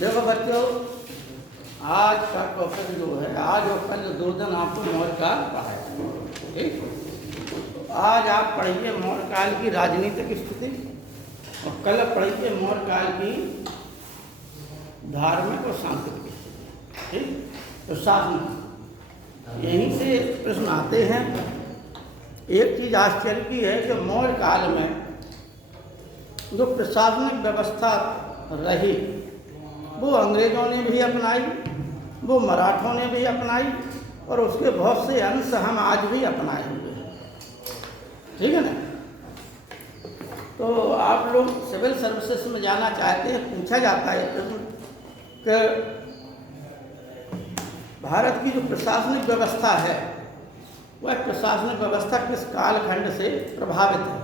देखो बच्चों, आज का टॉपिक जो है, आज और कल 2 दिन आपको मौर्य काल पढ़ाया। ठीक, तो आज आप पढ़िए मौर्य काल की राजनीतिक स्थिति और कल पढ़िए मौर्य काल की धार्मिक और सांस्कृतिक स्थिति। ठीक, तो शासन यहीं से प्रश्न आते हैं। एक चीज आश्चर्य की है कि मौर्य काल में जो प्रशासनिक व्यवस्था रही वो अंग्रेजों ने भी अपनाई, वो मराठों ने भी अपनाई और उसके बहुत से अंश हम आज भी अपनाए हुए हैं। ठीक है ना। तो आप लोग सिविल सर्विसेज में जाना चाहते हैं, पूछा जाता है प्रश्न कि भारत की जो प्रशासनिक व्यवस्था है वह प्रशासनिक व्यवस्था किस कालखंड से प्रभावित है,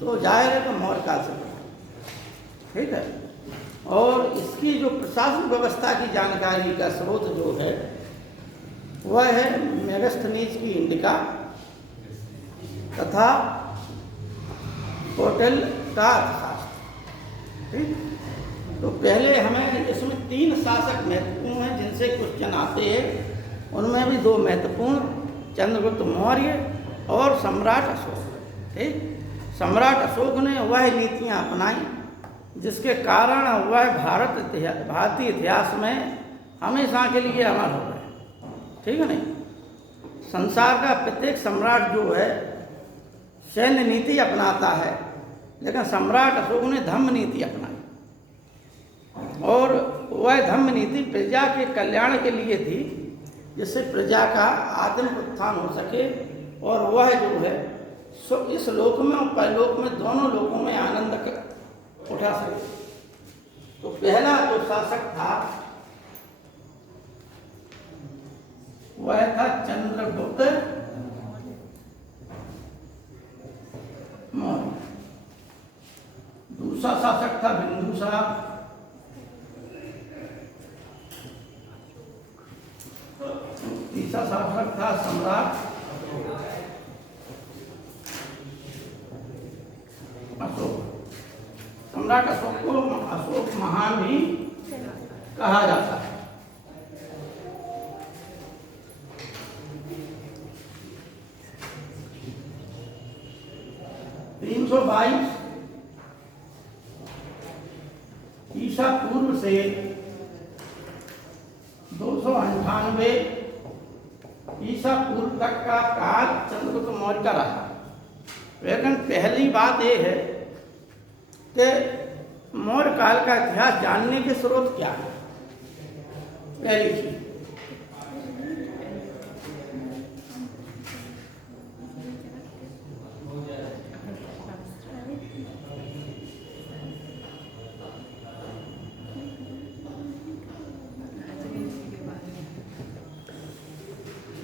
तो जाहिर है तो मौर्य काल से। ठीक है, और इसकी जो प्रशासनिक व्यवस्था की जानकारी का स्रोत जो है वह है मेगास्थनीज की इंडिका तथा होटल का अर्थशास्त्र। ठीक, तो पहले हमें इसमें 3 शासक महत्वपूर्ण हैं जिनसे क्वेश्चन आते हैं। उनमें भी 2 महत्वपूर्ण, चंद्रगुप्त मौर्य और सम्राट अशोक। ठीक, सम्राट अशोक ने वह नीतियां अपनाई जिसके कारण वह भारतीय इतिहास में हमेशा के लिए अमर हो गए। ठीक है नहीं। संसार का प्रत्येक सम्राट जो है सैन्य नीति अपनाता है, लेकिन सम्राट अशोक ने धम्म नीति अपनाई और वह धम्म नीति प्रजा के कल्याण के लिए थी, जिससे प्रजा का आत्म उत्थान हो सके और वह जो है इस लोक में और परलोक में दोनों लोकों में आनंद उठा सके। तो पहला जो शासक था वह था चंद्रगुप्त मौर्य। दूसरा शासक था बिंदुसार। तीसरा शासक था सम्राट अशोक। सम्राट अशोक को अशोक महान भी कहा जाता है। ईसा पूर्व से 298 ईसा पूर्व तक का काल चंद्रगुप्त मौर्य का रहा। लेकिन पहली बात यह है कि मौर्य काल का इतिहास जानने के स्रोत क्या है। पहली चीज,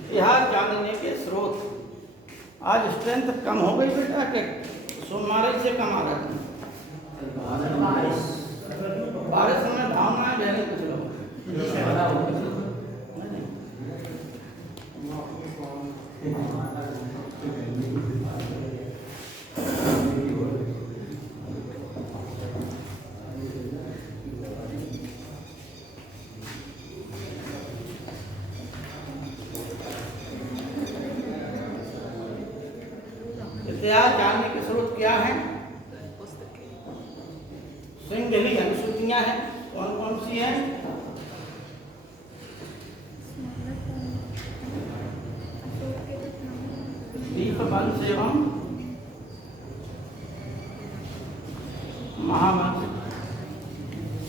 इतिहास जानने के स्रोत। आज स्ट्रेंथ कम हो गई बेटा के सोमवार से कम आ रहा है। बारिश में भावना बहने कुछ लोग इतिहास जानने के स्रोत क्या है। श्रृंखली अनुसूचियां हैं। कौन कौन सी हैं। दीपवंश एवं महावंश।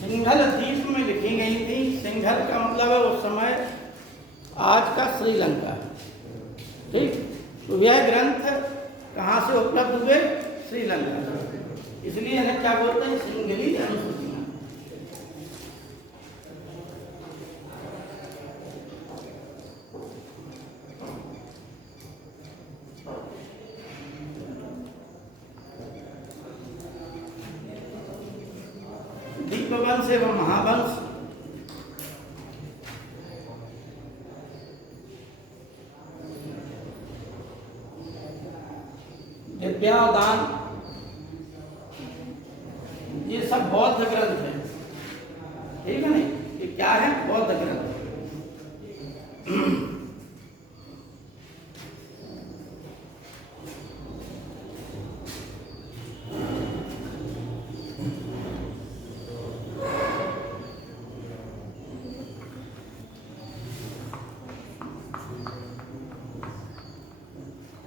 सिंघल द्वीप में लिखी गई थी। सिंघल का मतलब है उस समय आज का श्रीलंका। ठीक, तो यह ग्रंथ कहाँ से उपलब्ध हुए। श्रीलंका। इसलिए इन्हें क्या बोलते हैं, सिंघली अनुसूचियां। दीपवंश एवं महावंश। दिव्यादान, ये सब बौद्ध ग्रंथ हैं। ठीक है नहीं, ये क्या है? बौद्ध ग्रंथ।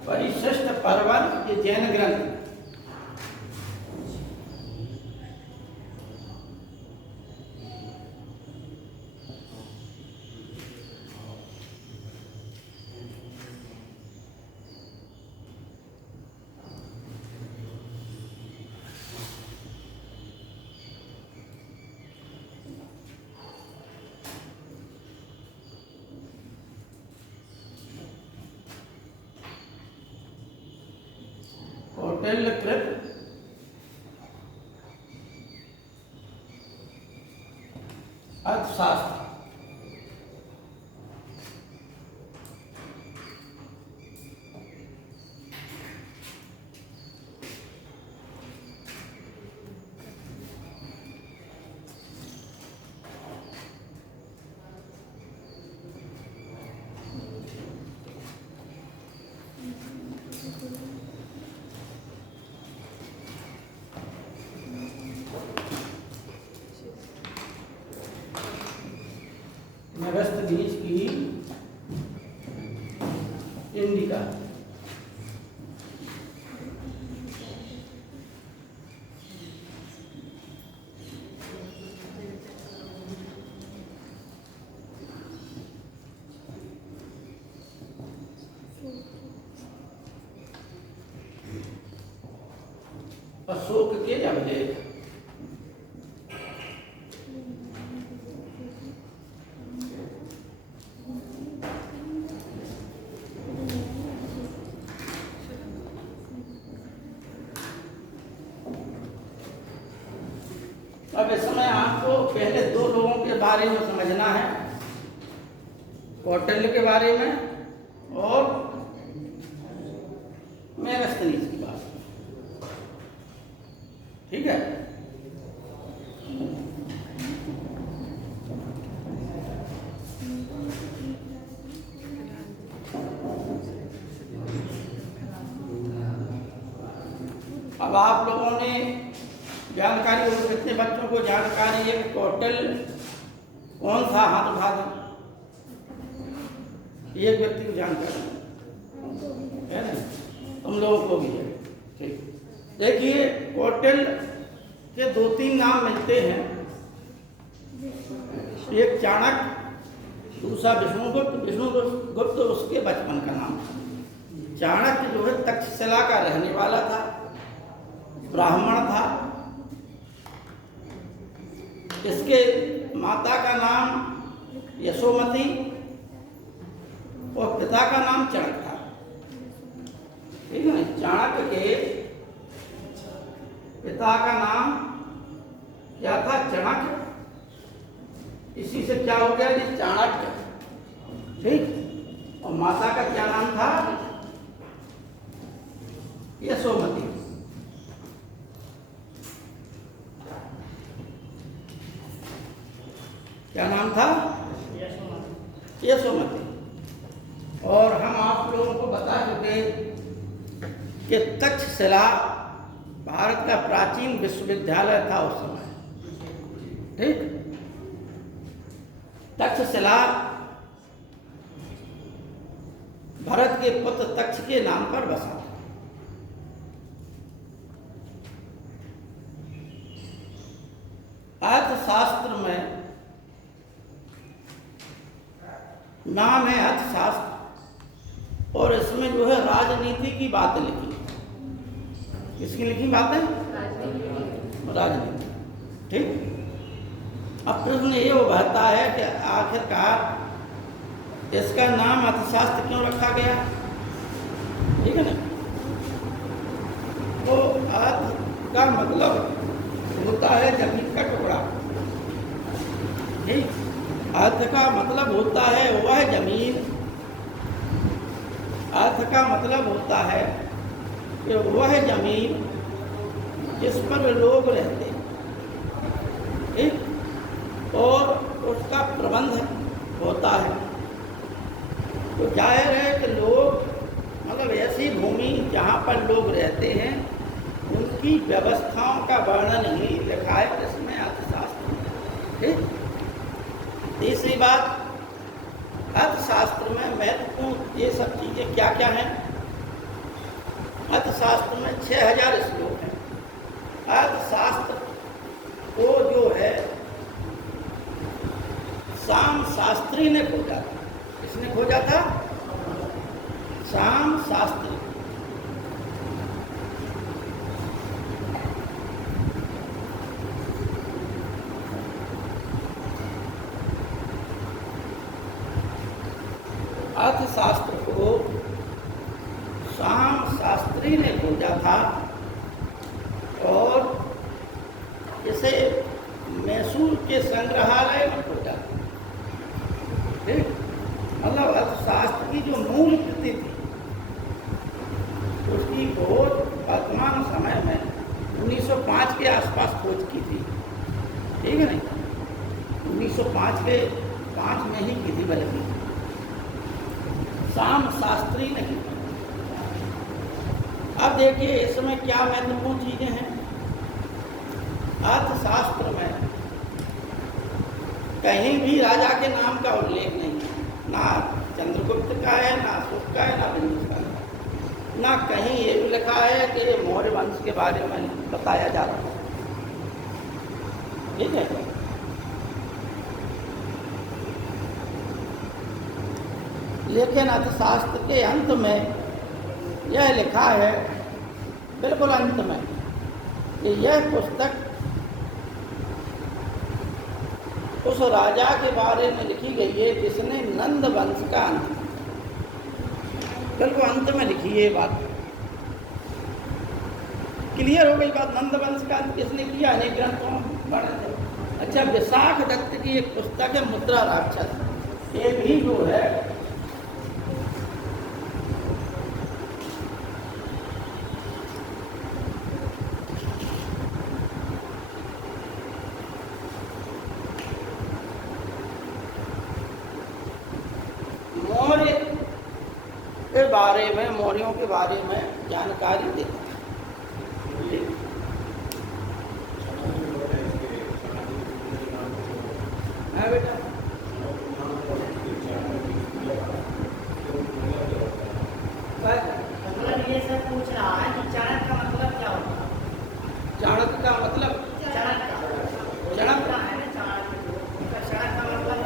परिशिष्ट पर्वत, ये जैन ग्रंथ। कौटिल्यकृत अर्थशास्त्र। मेगास्थनीज की इंडिका। अशोक के अभिलेख। अब इस समय आपको पहले दो लोगों के बारे में समझना है, कौटिल्य के बारे में और मेगास्थनीज की बात। ठीक है। अब आप लोगों ने जानकारी, और कितने बच्चों को जानकारी है कि कौटिल्य कौन था? हाथ उठा दो। एक व्यक्ति को जानकारी है ना? तुम लोगों को भी है। ठीक, देखिए कौटिल्य के दो तीन नाम मिलते हैं। एक चाणक्य, दूसरा विष्णुगुप्त। विष्णुगुप्त उसके बचपन का नाम। चाणक्य जो है तक्षशिला का रहने वाला था, ब्राह्मण था। इसके माता का नाम यशोमती और पिता का नाम चाणक्य था। ठीक है ना? चाणक्य के पिता का नाम क्या था? चाणक्य। इसी से क्या हो गया? ये चाणक्य। ठीक। और माता का क्या नाम था? यशोमती। क्या नाम था? यशोमती। और हम आप लोगों को बता चुके कि तक्षशिला भारत का प्राचीन विश्वविद्यालय था उस समय। ठीक। तक्षशिला भरत के पुत्र तक्ष के नाम पर बसा। अर्थशास्त्र में नाम है अर्थशास्त्र, और इसमें जो है राजनीति की बातें लिखी। किसकी लिखी बातें? राजनीति। ठीक। अब प्रश्न ये उभरता है कि आखिरकार इसका नाम अर्थशास्त्र क्यों रखा गया? ठीक है ना? तो अर्थ का मतलब होता है जमीन का टुकड़ा। ठीक। अर्थ का मतलब होता है वह जमीन। अर्थ का मतलब होता है कि वह जमीन जिस पर लोग रहते हैं। ठीक। और उसका प्रबंध होता है। तो जाहिर है कि लोग मतलब ऐसी भूमि जहाँ पर लोग रहते हैं उनकी व्यवस्थाओं का वर्णन ही लिखा है इसमें अर्थशास्त्र में। ठीक। तीसरी बात, अर्थशास्त्र में महत्वपूर्ण ये सब चीज़ें क्या क्या हैं। अर्थशास्त्र में 6000 श्लोक हैं। अर्थशास्त्र को जो है साम शास्त्री ने खोजा था। किसने खोजा था? साम शास्त्री। अर्थशास्त्र को साम शास्त्री ने खोजा था और इसे मैसूर के संग्रहालय में खोजा था। ठीक। मतलब अर्थशास्त्र की जो मूल कृति थी उसकी खोज वर्तमान समय में 1905 के आसपास खोज की थी। ठीक है नहीं, 1905 के 5 में ही की थी बल्कि साम शास्त्री नहीं। अब देखिए इसमें क्या महत्वपूर्ण चीजें हैं। अर्थशास्त्र में कहीं भी राजा के नाम का उल्लेख नहीं है, ना चंद्रगुप्त का है, ना अशोक का है, ना बिंदु का है। ना कहीं ये भी लिखा है कि मौर्य वंश के बारे में बताया जा रहा है। ठीक है। लेकिन अर्थशास्त्र के अंत में यह लिखा है, बिल्कुल अंत में, कि यह पुस्तक उस राजा के बारे में लिखी गई है जिसने नंद वंश का अंत, बिल्कुल अंत में लिखी है। ये बात क्लियर हो गई। बात नंद वंश का अंत किसने किया? अनेक ग्रंथों में पढ़ा था। अच्छा, विशाख दत्त की एक पुस्तक है मुद्रा राक्षस। ये भी जो है बारे में, मौर्यों के बारे में जानकारी देता है। हाँ बेटा, ये सब पूछ रहा है कि चाणक्य का मतलब क्या होता है? चाणक्य का मतलब चाणक्य है ना, चाणक्य का मतलब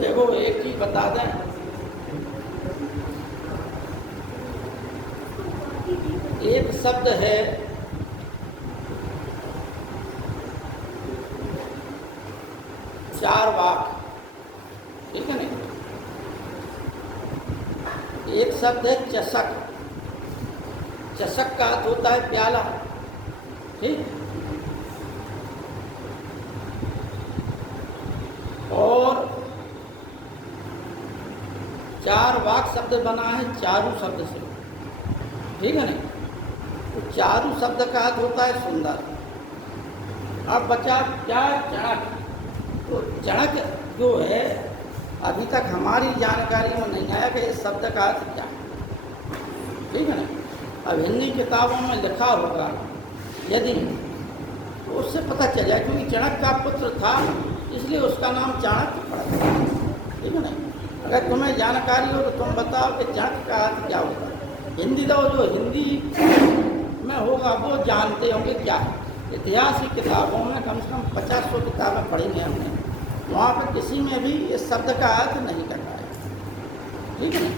देखो एक चीज बता दें, एक शब्द है चार वाक। ठीक है नहीं, एक शब्द है चषक। चषक का अर्थ होता है प्याला। ठीक। और चार वाक शब्द बना है चारु शब्द से। ठीक है नहीं, तो चारु शब्द का अर्थ होता है सुंदर। अब बचा क्या? चणक। तो चणक जो है अभी तक हमारी जानकारी में नहीं आया कि इस शब्द का अर्थ क्या है। ठीक है ना, अब हिंदी किताबों में लिखा होगा यदि, तो उससे पता चल जाए, क्योंकि चणक का पुत्र था इसलिए उसका नाम चाणक्य पड़ा। ठीक है ना, अगर तुम्हें जानकारी हो तो तुम बताओ कि चाणक्य का अर्थ क्या होता है। हिंदी दो, जो हिंदी में होगा वो जानते होंगे क्या है। इतिहास की किताबों में कम से कम 50-100 किताबें पढ़ी हैं हमने, वहाँ पर किसी में भी इस शब्द का अर्थ नहीं करता है। ठीक है ना,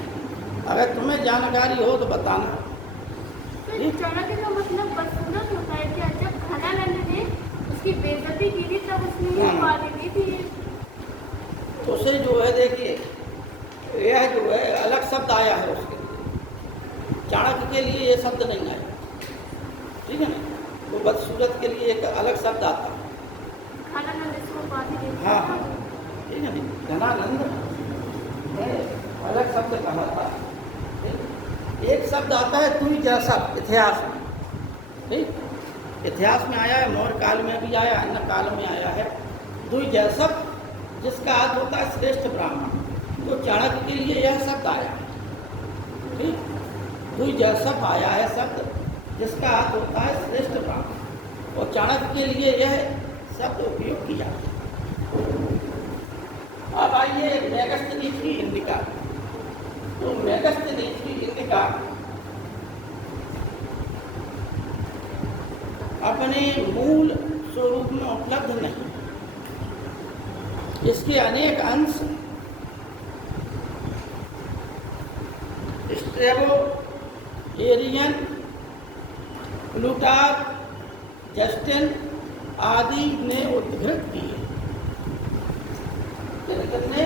अगर तुम्हें जानकारी हो तो बताना। चाणक्य का मतलब बदसूरत होता है क्या? जब घनानंद ने उसकी बेइज्जती की थी तब उसने ये उपाधि दी थी। तो उसे जो है देखिए, यह जो है अलग शब्द आया है उसके लिए, चाणक्य के लिए ये शब्द नहीं आया। ठीक है ना, तो बदसूरत के लिए एक अलग शब्द आता है। हाँ हाँ, ठीक है ना, घनानंद अलग शब्द कहा था। एक शब्द आता है तुई जैसा इतिहास में। ठीक, इतिहास में आया है, मौर्य काल में भी आया, अन्य काल में आया है। द्विजैसप, जिसका अर्थ होता है श्रेष्ठ ब्राह्मण, तो चाणक्य के लिए यह शब्द आया है। ठीक, द्विजैसप आया है शब्द, जिसका अर्थ होता है श्रेष्ठ ब्राह्मण, और चाणक्य के लिए यह शब्द उपयोग किया। अब आइए मेगस्थनीज की इंडिका। तो मेगस्थनीज की इंडिका अपने मूल स्वरूप में उपलब्ध नहीं, इसके अनेक अंश स्ट्रेबो, एरियन, प्लूटार्क, जस्टिन आदि ने उद्धृत किए। कितने?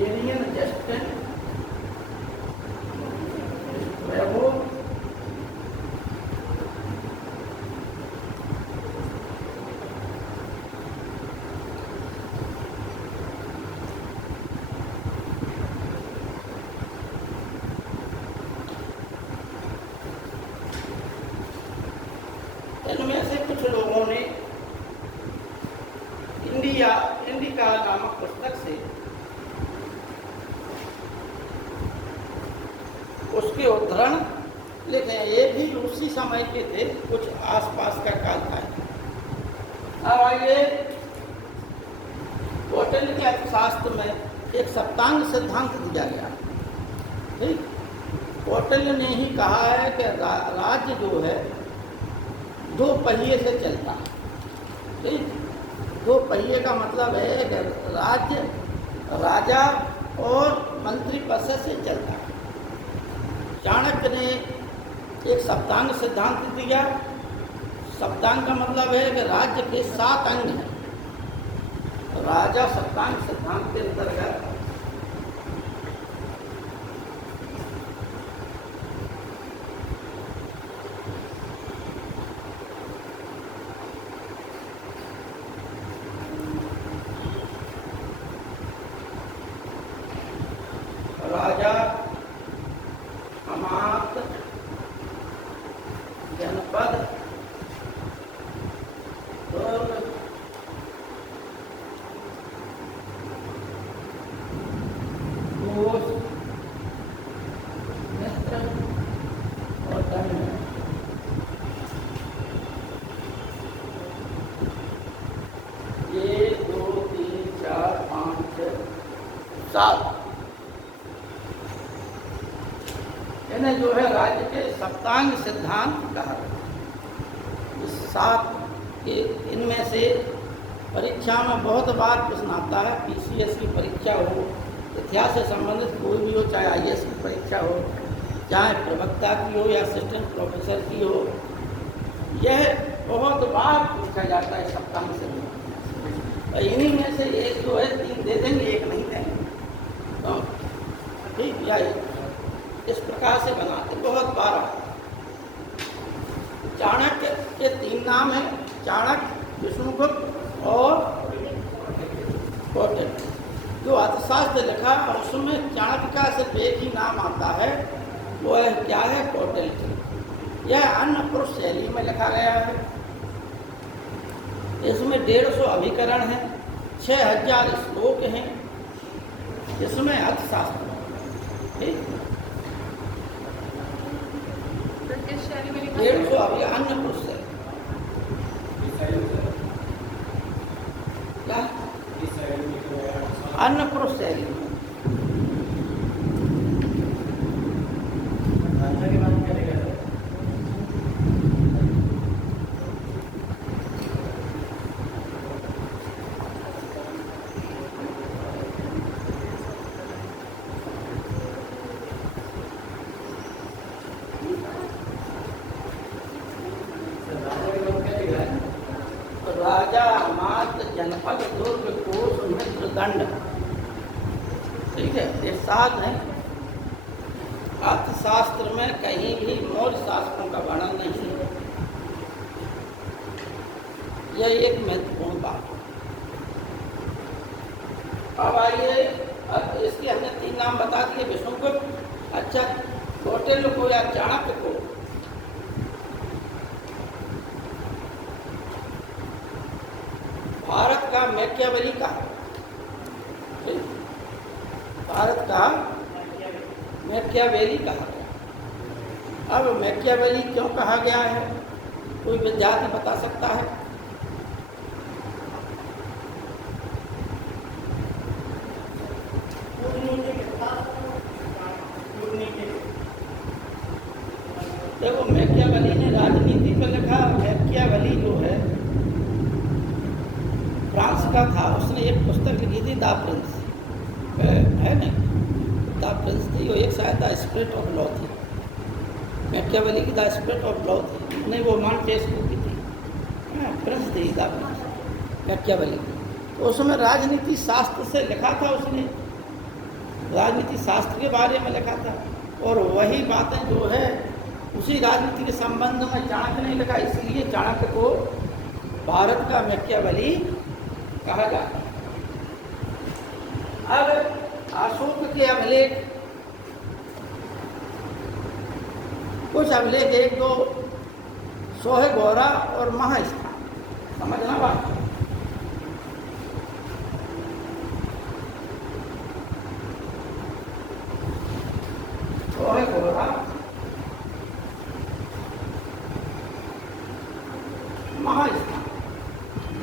एरियन, जस्टिन, स्ट्रेबो, इनमें से कुछ लोगों ने इंडिका नामक पुस्तक से उसके उद्धरण लिखे। ये भी उसी समय के थे, कुछ आसपास का काल था। अब आइए, कौटिल्य के अर्थशास्त्र में एक सप्तांग सिद्धांत दिया गया। ठीक, कौटिल्य ने ही कहा है कि राज्य जो है दो पहिए से चलता है। ठीक, दो पहिए का मतलब है कि राज्य राजा और मंत्री पद से चलता है। चाणक्य ने एक सप्तांग सिद्धांत दिया। सप्तांग का मतलब है कि राज्य के 7 अंग हैं। राजा सप्तांग सिद्धांत के अंतर्गत राजा, अमात्य, जनपद, दुर्ग, कोष, मित्र और दंड। ये 2, 3, 4, 5, 6, 7 इन्हें जो है राज्य के सप्तांग सिद्धांत कहा। इस 7 के इनमें से परीक्षा में बहुत बार प्रश्न आता है। पीसीएस की परीक्षा हो, इतिहास से संबंधित कोई भी हो, चाहे आईएएस की परीक्षा हो, चाहे प्रवक्ता की हो या असिस्टेंट प्रोफेसर की हो, यह बहुत बार पूछा जाता है सप्तांग सिद्धांत। और इन्हीं में से एक जो है 3 दे देंगे, एक नहीं देंगे। तो ठीक, या इस प्रकार से बनाते बहुत बार। चाणक्य के 3 नाम हैं, चाणक्य, विष्णुगुप्त और कौटिल्य। जो अर्थशास्त्र लिखा उसमें चाणक्य का सिर्फ एक ही नाम आता है, वो है क्या है? कौटिल्य। यह अन्य पुरुष शैली में लिखा गया है। इसमें 150 अभिकरण हैं, 6000 श्लोक हैं। इसमें अर्थशास्त्र ठीक 150 अभी अन्य पुरुष है। क्या? अन्य पुरुष शैली में राजा, अमात्य, जनपद, दुर्ग, कोष, मित्र, दंड। ठीक है, ये 7 हैं। अर्थशास्त्र में कहीं भी मौर्य शासकों का वर्णन नहीं है। यह एक महत्वपूर्ण बात है। अब आइए, अब इसके हमने 3 नाम बता दिए, विष्णुगुप्त, अच्छा कौटिल्य को या चाणक्य को। भारत का मैकियावेली का, भारत का मैकियावेली कहा गया। अब मैकियावेली क्यों कहा गया है, कोई विद्यार्थी बता सकता है? देखो, मैकियावेली ने राजनीति पर लिखा। मैकियावेली जो है फ्रांस का था, उसने एक पुस्तक लिखी थी द प्रिंस, है नहीं, द प्रिंस थी, वो एक शायद द स्पिरिट ऑफ लॉ थी। मैकियावेली की द स्पिरिट ऑफ लॉ थी, नहीं वो मॉन्टेस्क्यू की थी, प्रिंस थी द प्रिंस मैकियावेली। तो उसमें राजनीति शास्त्र से लिखा था, उसने राजनीति शास्त्र के बारे में लिखा था, और वही बातें जो है उसी राजनीति के संबंध में चाणक्य ने लिखा, इसलिए चाणक्य को भारत का मैकियावेली कहा जाता है। अब अशोक के अभिलेख, कुछ अभिलेख, 1 2 सोहगौरा और महास्थान, समझना बात। सोहगौरा, महास्थान,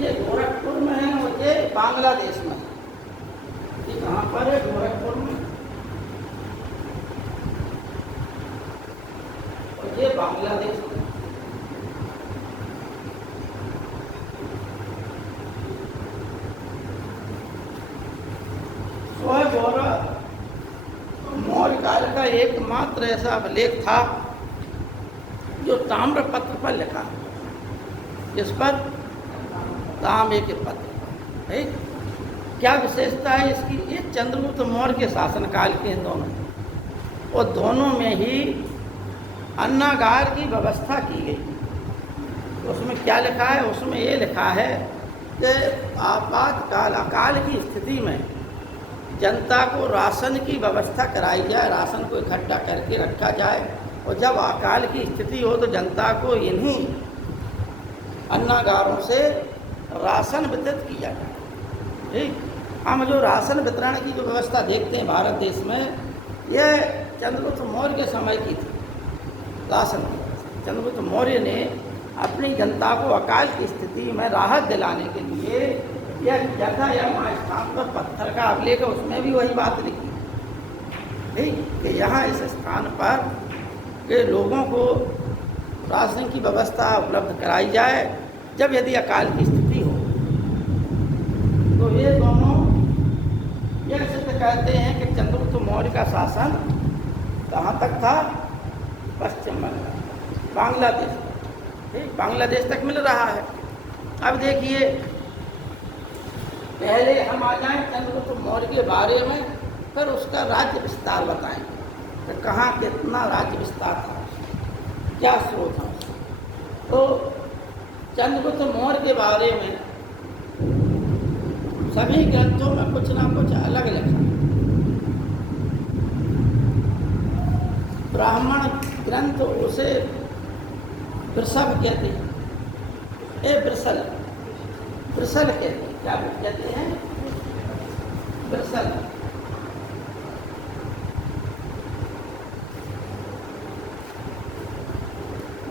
ये गोरखपुर में है ना, ये बांग्लादेश में है। ये कहाँ पर है? गोरखपुर में, और ये बांग्लादेश में। सोहगौरा मौर्य काल का एकमात्र ऐसा अभिलेख था जो ताम्रपत्र पर लिखा, जिस पर तांबे के पत्र है। क्या विशेषता है इसकी? ये चंद्रगुप्त मौर्य के शासनकाल के दोनों, और दोनों में ही अन्नागार की व्यवस्था की गई। उसमें क्या लिखा है? उसमें ये लिखा है कि आपातकाल, अकाल की स्थिति में जनता को राशन की व्यवस्था कराई जाए, राशन को इकट्ठा करके रखा जाए, और जब अकाल की स्थिति हो तो जनता को इन्हीं अन्नागारों से राशन वितरित किया जाए। ठीक, हम जो राशन वितरण की जो व्यवस्था देखते हैं भारत देश में, यह चंद्रगुप्त मौर्य के समय की थी। राशन चंद्रगुप्त मौर्य ने अपनी जनता को अकाल की स्थिति में राहत दिलाने के लिए यह जगह या स्थान पर पत्थर का अभिलेख है, उसमें भी वही बात लिखी, ठीक, कि यहाँ इस स्थान पर के लोगों को राशन की व्यवस्था उपलब्ध कराई जाए जब यदि अकाल की स्थिति हो। तो ये दोनों यह सिद्ध कहते हैं कि चंद्रगुप्त मौर्य का शासन कहाँ तक था? पश्चिम बंगाल, बांग्लादेश, ठीक, बांग्लादेश तक मिल रहा है। अब देखिए, पहले हम आ जाएं चंद्रगुप्त मौर्य के बारे में, फिर उसका राज्य विस्तार बताएंगे तो कहाँ कितना राज्य विस्तार था, क्या स्रोत था। तो चंद्रगुप्त मौर्य के बारे में सभी ग्रंथों में कुछ ना कुछ अलग लिखा। ब्राह्मण ग्रंथ उसे वृषभ कहते हैं, वृषल, वृषल कहते हैं। क्या कहते हैं? वृषल।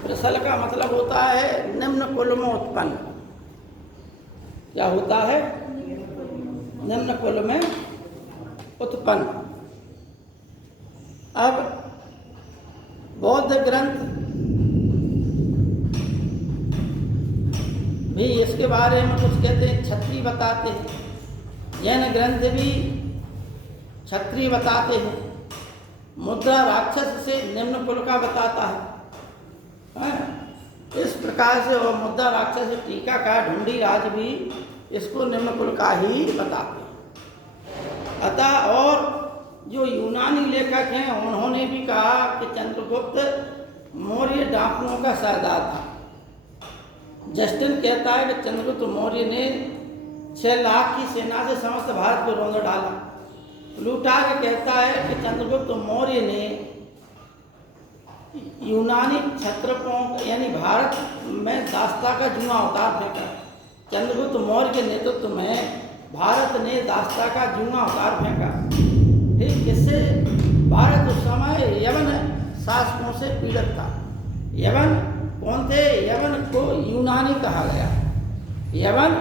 वृषल का मतलब होता है निम्न कुल में उत्पन्न। क्या होता है? निम्न कुल में उत्पन्न। अब बौद्ध ग्रंथ भी इसके बारे में कुछ कहते हैं, क्षत्रिय बताते हैं। जैन ग्रंथ भी क्षत्रिय बताते हैं। मुद्रा राक्षस से निम्न कुल का बताता है। इस प्रकार से वह मुद्रा राक्षस टीका का ढूंढी राज भी इसको निम्न कुल का ही बताते हैं। अतः और जो यूनानी लेखक हैं उन्होंने भी कहा कि चंद्रगुप्त मौर्य डाकुओं का सरदार था। जस्टिन कहता है कि चंद्रगुप्त मौर्य ने 6 लाख की सेना से समस्त भारत को रौंद डाला। प्लूटार्क कहता है कि चंद्रगुप्त मौर्य ने यूनानी क्षत्रपों यानी भारत में दास्ता का जुआ उतार फेंका। चंद्रगुप्त मौर्य के नेतृत्व में भारत ने दास्ता का जुआ उतार फेंका। ठीक, इससे भारत उस समय यवन शासकों से पीड़ित था। यवन कौन थे? यवन को यूनानी कहा गया। यवन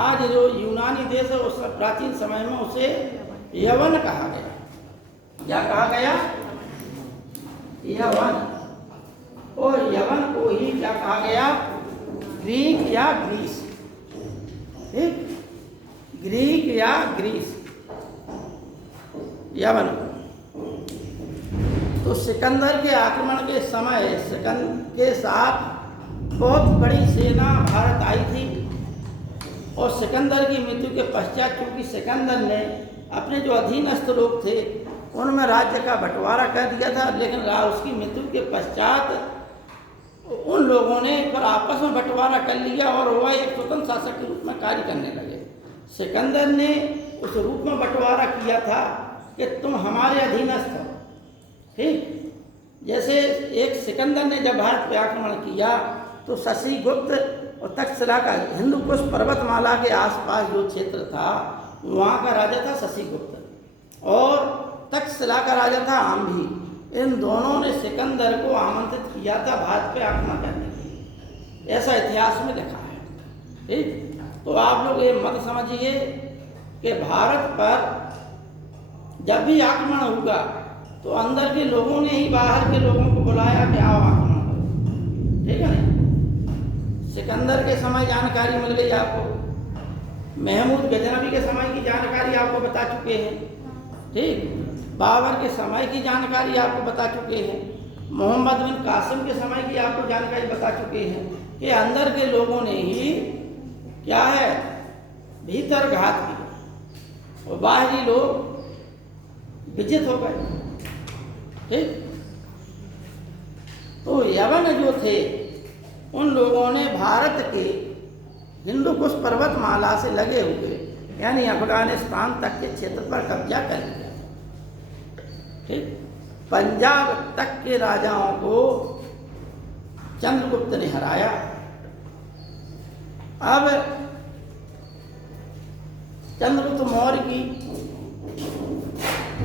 आज जो यूनानी देश है उस प्राचीन समय में उसे यवन कहा गया। क्या कहा गया? यवन। और यवन को ही क्या कहा गया? ग्रीक या ग्रीस। ठीक, ग्रीक या ग्रीस, यवन। तो सिकंदर के आक्रमण के समय सिकंदर के साथ बहुत बड़ी सेना भारत आई थी और सिकंदर की मृत्यु के पश्चात चूंकि सिकंदर ने अपने जो अधीनस्थ लोग थे उनमें राज्य का बंटवारा कर दिया था, लेकिन उसकी मृत्यु के पश्चात उन लोगों ने फिर आपस में बंटवारा कर लिया और वह एक स्वतंत्र शासक के रूप में कार्य करने लगे। सिकंदर ने उस रूप में बंटवारा किया था कि तुम हमारे अधीनस्थ हो। ठीक, जैसे एक सिकंदर ने जब भारत पर आक्रमण किया तो शशिगुप्त और तक्षशिला का हिंदुकुश पर्वतमाला के आसपास जो क्षेत्र था वहाँ का राजा था शशिगुप्त और तक्षशिला का राजा था आम्भी। इन दोनों ने सिकंदर को आमंत्रित किया था भारत पे आक्रमण करने के लिए, ऐसा इतिहास में लिखा है। ठीक, तो आप लोग ये मत समझिए कि भारत पर जब भी आक्रमण होगा तो अंदर के लोगों ने ही बाहर के लोगों को बुलाया कि आओ आक्रमण करो। ठीक है ना? सिकंदर के समय जानकारी मिल गई आपको, महमूद गजनवी के समय की जानकारी आपको बता चुके हैं। ठीक, बाबर के समय की जानकारी आपको बता चुके हैं, मोहम्मद बिन कासिम के समय की आपको जानकारी बता चुके हैं कि अंदर के लोगों ने ही क्या है भीतर घात किया और बाहरी लोग विजित हो गए। ठीक, तो यवन जो थे उन लोगों ने भारत के हिंदुकुश पर्वतमाला से लगे हुए यानी अफगानिस्तान तक के क्षेत्र पर कब्जा कर लिया। ठीक, पंजाब तक के राजाओं को चंद्रगुप्त ने हराया। अब चंद्रगुप्त मौर्य की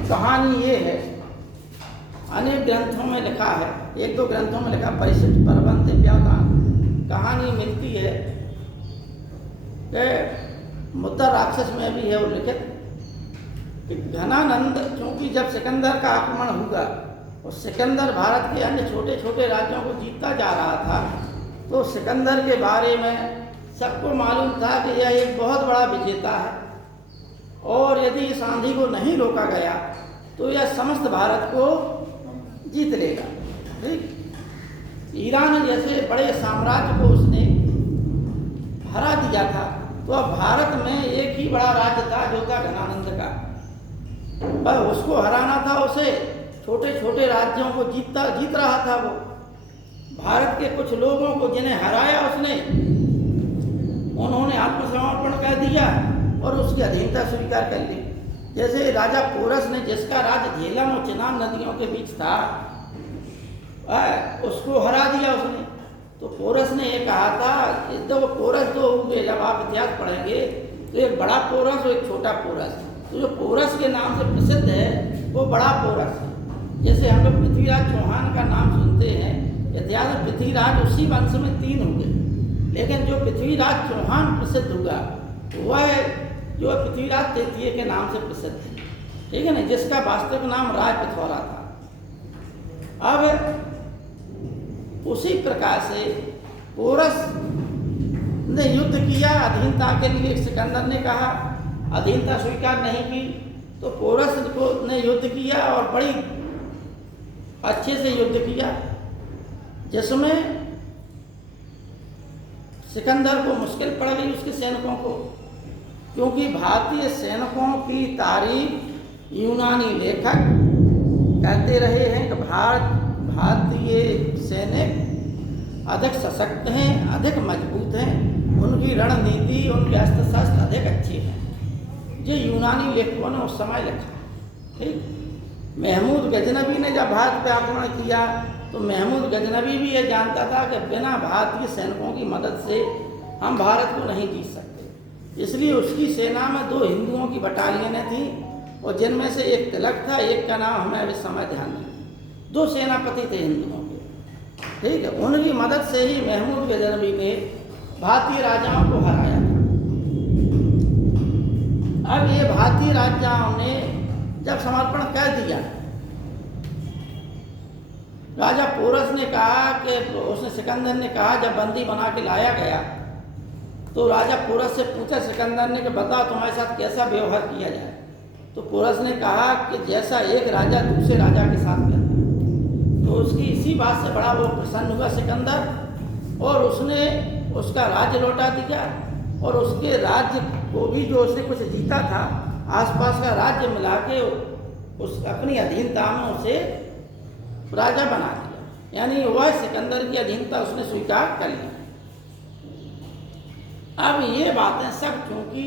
कहानी ये है, अनेक ग्रंथों में लिखा है, एक दो ग्रंथों में लिखा, परिशिष्ट प्रबंध व्याख्यान कहानी मिलती है कि मुद्दा राक्षस में भी है उल्लिखित कि घनानंद क्योंकि जब सिकंदर का आक्रमण हुआ और सिकंदर भारत के अन्य छोटे छोटे राज्यों को जीतता जा रहा था तो सिकंदर के बारे में सबको मालूम था कि यह एक बहुत बड़ा विजेता है और यदि इस आंधी को नहीं रोका गया तो यह समस्त भारत को जीत लेगा। ठीक, ईरान जैसे बड़े साम्राज्य को उसने हरा दिया था तो अब भारत में एक ही बड़ा राज्य था जो था घनानंद का, पर उसको हराना था। उसे छोटे छोटे राज्यों को जीत रहा था वो। भारत के कुछ लोगों को जिन्हें हराया उसने, उन्होंने आत्मसमर्पण कर दिया और उसकी अधीनता स्वीकार कर ली। जैसे राजा पोरस ने, जिसका राज्य झेलम और चिनाब नदियों के बीच था, उसको हरा दिया उसने। तो पोरस ने ये कहा था, तो पोरस दो होंगे, जब आप इतिहास पढ़ेंगे तो एक बड़ा पोरस और एक छोटा पोरस। तो जो पोरस के नाम से प्रसिद्ध है वो बड़ा पोरस है। जैसे हम लोग पृथ्वीराज चौहान का नाम सुनते हैं, इतिहास में पृथ्वीराज उसी वंश में 3 होंगे, लेकिन जो पृथ्वीराज चौहान प्रसिद्ध हुआ वह जो पृथ्वीराज तृतीय के नाम से प्रसिद्ध है। ठीक है ना, जिसका वास्तविक नाम राय पिथौरा था। अब उसी प्रकार से पोरस ने युद्ध किया अधीनता के लिए। सिकंदर ने कहा, अधीनता स्वीकार नहीं की तो पोरस को ने युद्ध किया और बड़ी अच्छे से युद्ध किया, जिसमें सिकंदर को मुश्किल पड़ गई उसके सैनिकों को, क्योंकि भारतीय सैनिकों की तारीफ यूनानी लेखक कहते रहे हैं कि भारतीय सैनिक अधिक सशक्त हैं, अधिक मजबूत हैं, उनकी रणनीति, उनके अस्त्र शस्त्र अधिक अच्छे हैं। ये यूनानी लेखकों ने उस समय लिखा। ठीक, महमूद गजनबी ने जब भारत पे आक्रमण किया तो महमूद गजनबी भी ये जानता था कि बिना भारतीय सैनिकों की मदद से हम भारत को नहीं जीत सकते। इसलिए उसकी सेना में 2 हिंदुओं की बटालियनें थीं और जिनमें से एक तिलक था, एक का नाम हमें इस समय ध्यान नहीं। 2 सेनापति थे हिंदुओं के। ठीक है, उनकी मदद से ही महमूद गजनबी ने भारतीय राजाओं को हराया था। अब ये भारतीय राजाओं ने जब समर्पण कर दिया, राजा पोरस ने कहा कि उसने सिकंदर ने कहा, जब बंदी बना के लाया गया तो राजा पोरस से पूछा सिकंदर ने कि बताओ तुम्हारे साथ कैसा व्यवहार किया जाए। तो पोरस ने कहा कि जैसा एक राजा दूसरे राजा के साथ करता है। तो उसकी इसी बात से बड़ा वो प्रसन्न हुआ सिकंदर, और उसने उसका राज्य लौटा दिया और उसके राज्य को भी जो उसने कुछ जीता था, आसपास का राज्य मिला के उस अपनी अधीनता में उसे राजा बना दिया। यानी वह सिकंदर की अधीनता उसने स्वीकार कर ली। अब ये बातें सब क्योंकि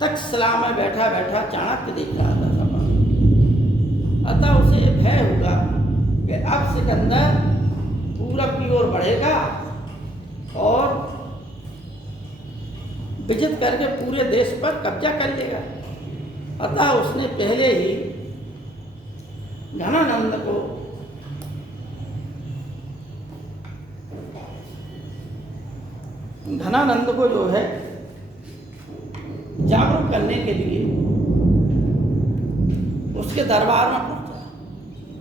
तक्षशिला में बैठा बैठा चाणक्य देख रहा था सब, अतः उसे भय होगा कि अब सिकंदर पूरब की ओर बढ़ेगा और विजित करके पूरे देश पर कब्जा कर लेगा। अतः उसने पहले ही घनानंद को जो है जागरूक करने के लिए उसके दरबार में पहुंचा।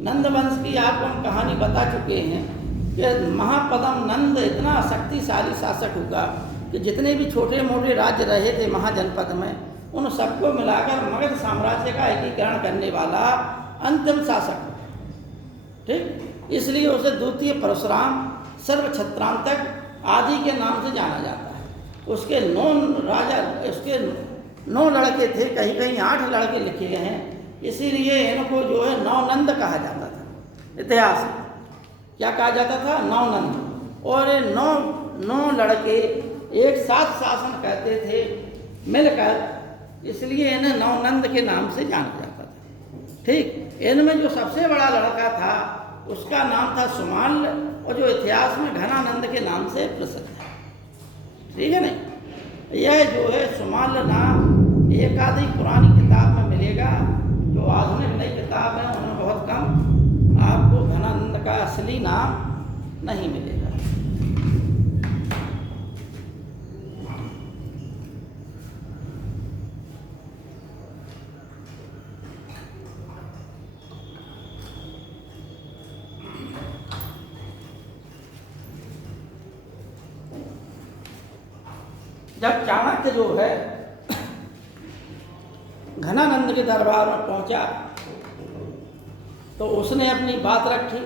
नंद वंश की आपको हम कहानी बता चुके हैं कि महापद्म नंद इतना शक्तिशाली शासक हुआ कि जितने भी छोटे मोटे राज्य रहे थे महाजनपद में, उन सबको मिलाकर मगध साम्राज्य का एकीकरण करने वाला अंतिम शासक। ठीक, इसलिए उसे द्वितीय परशुराम सर्वछत्रांतक आदि के नाम से जाना जाता है। उसके 9 लड़के थे, कहीं कहीं 8 लड़के लिखे गए हैं, इसीलिए इनको जो है 9 नंद कहा जाता था। इतिहास में क्या कहा जाता था? 9 नंद। और ये 9 लड़के एक साथ शासन करते थे मिलकर, इसलिए इन्हें 9 नंद के नाम से जाना जाता था। ठीक, इनमें जो सबसे बड़ा लड़का था उसका नाम था सुमाल, और जो इतिहास में घनानंद के नाम से प्रसिद्ध है। ठीक है नहीं, यह जो है सुमाल नाम एक आधी पुरानी किताब में मिलेगा, जो आधुनिक नई किताब है उनमें बहुत कम आपको घनानंद का असली नाम नहीं मिलेगा। जब चाणक्य जो है घनानंद के दरबार में पहुंचा तो उसने अपनी बात रखी।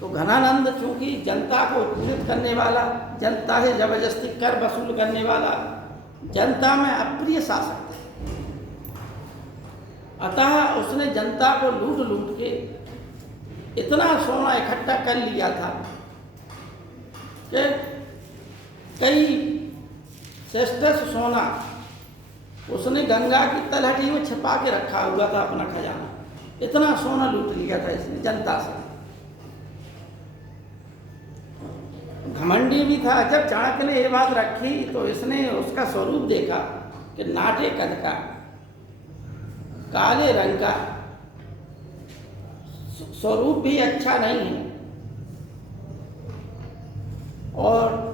तो घनानंद चूंकि जनता को उत्पीड़ित करने वाला, जनता से जबरदस्ती कर वसूल करने वाला, जनता में अप्रिय शासक थे, अतः उसने जनता को लूट लूट के इतना सोना इकट्ठा कर लिया था कि कई श्रेष्ठ सोना उसने गंगा की तलहटी में छिपा के रखा हुआ था अपना खजाना। इतना सोना लूट लिया था इसने जनता से। घमंडी भी था। जब चाणक्य ने ये बात रखी तो इसने उसका स्वरूप देखा कि नाटे कद का, काले रंग का, स्वरूप भी अच्छा नहीं है, और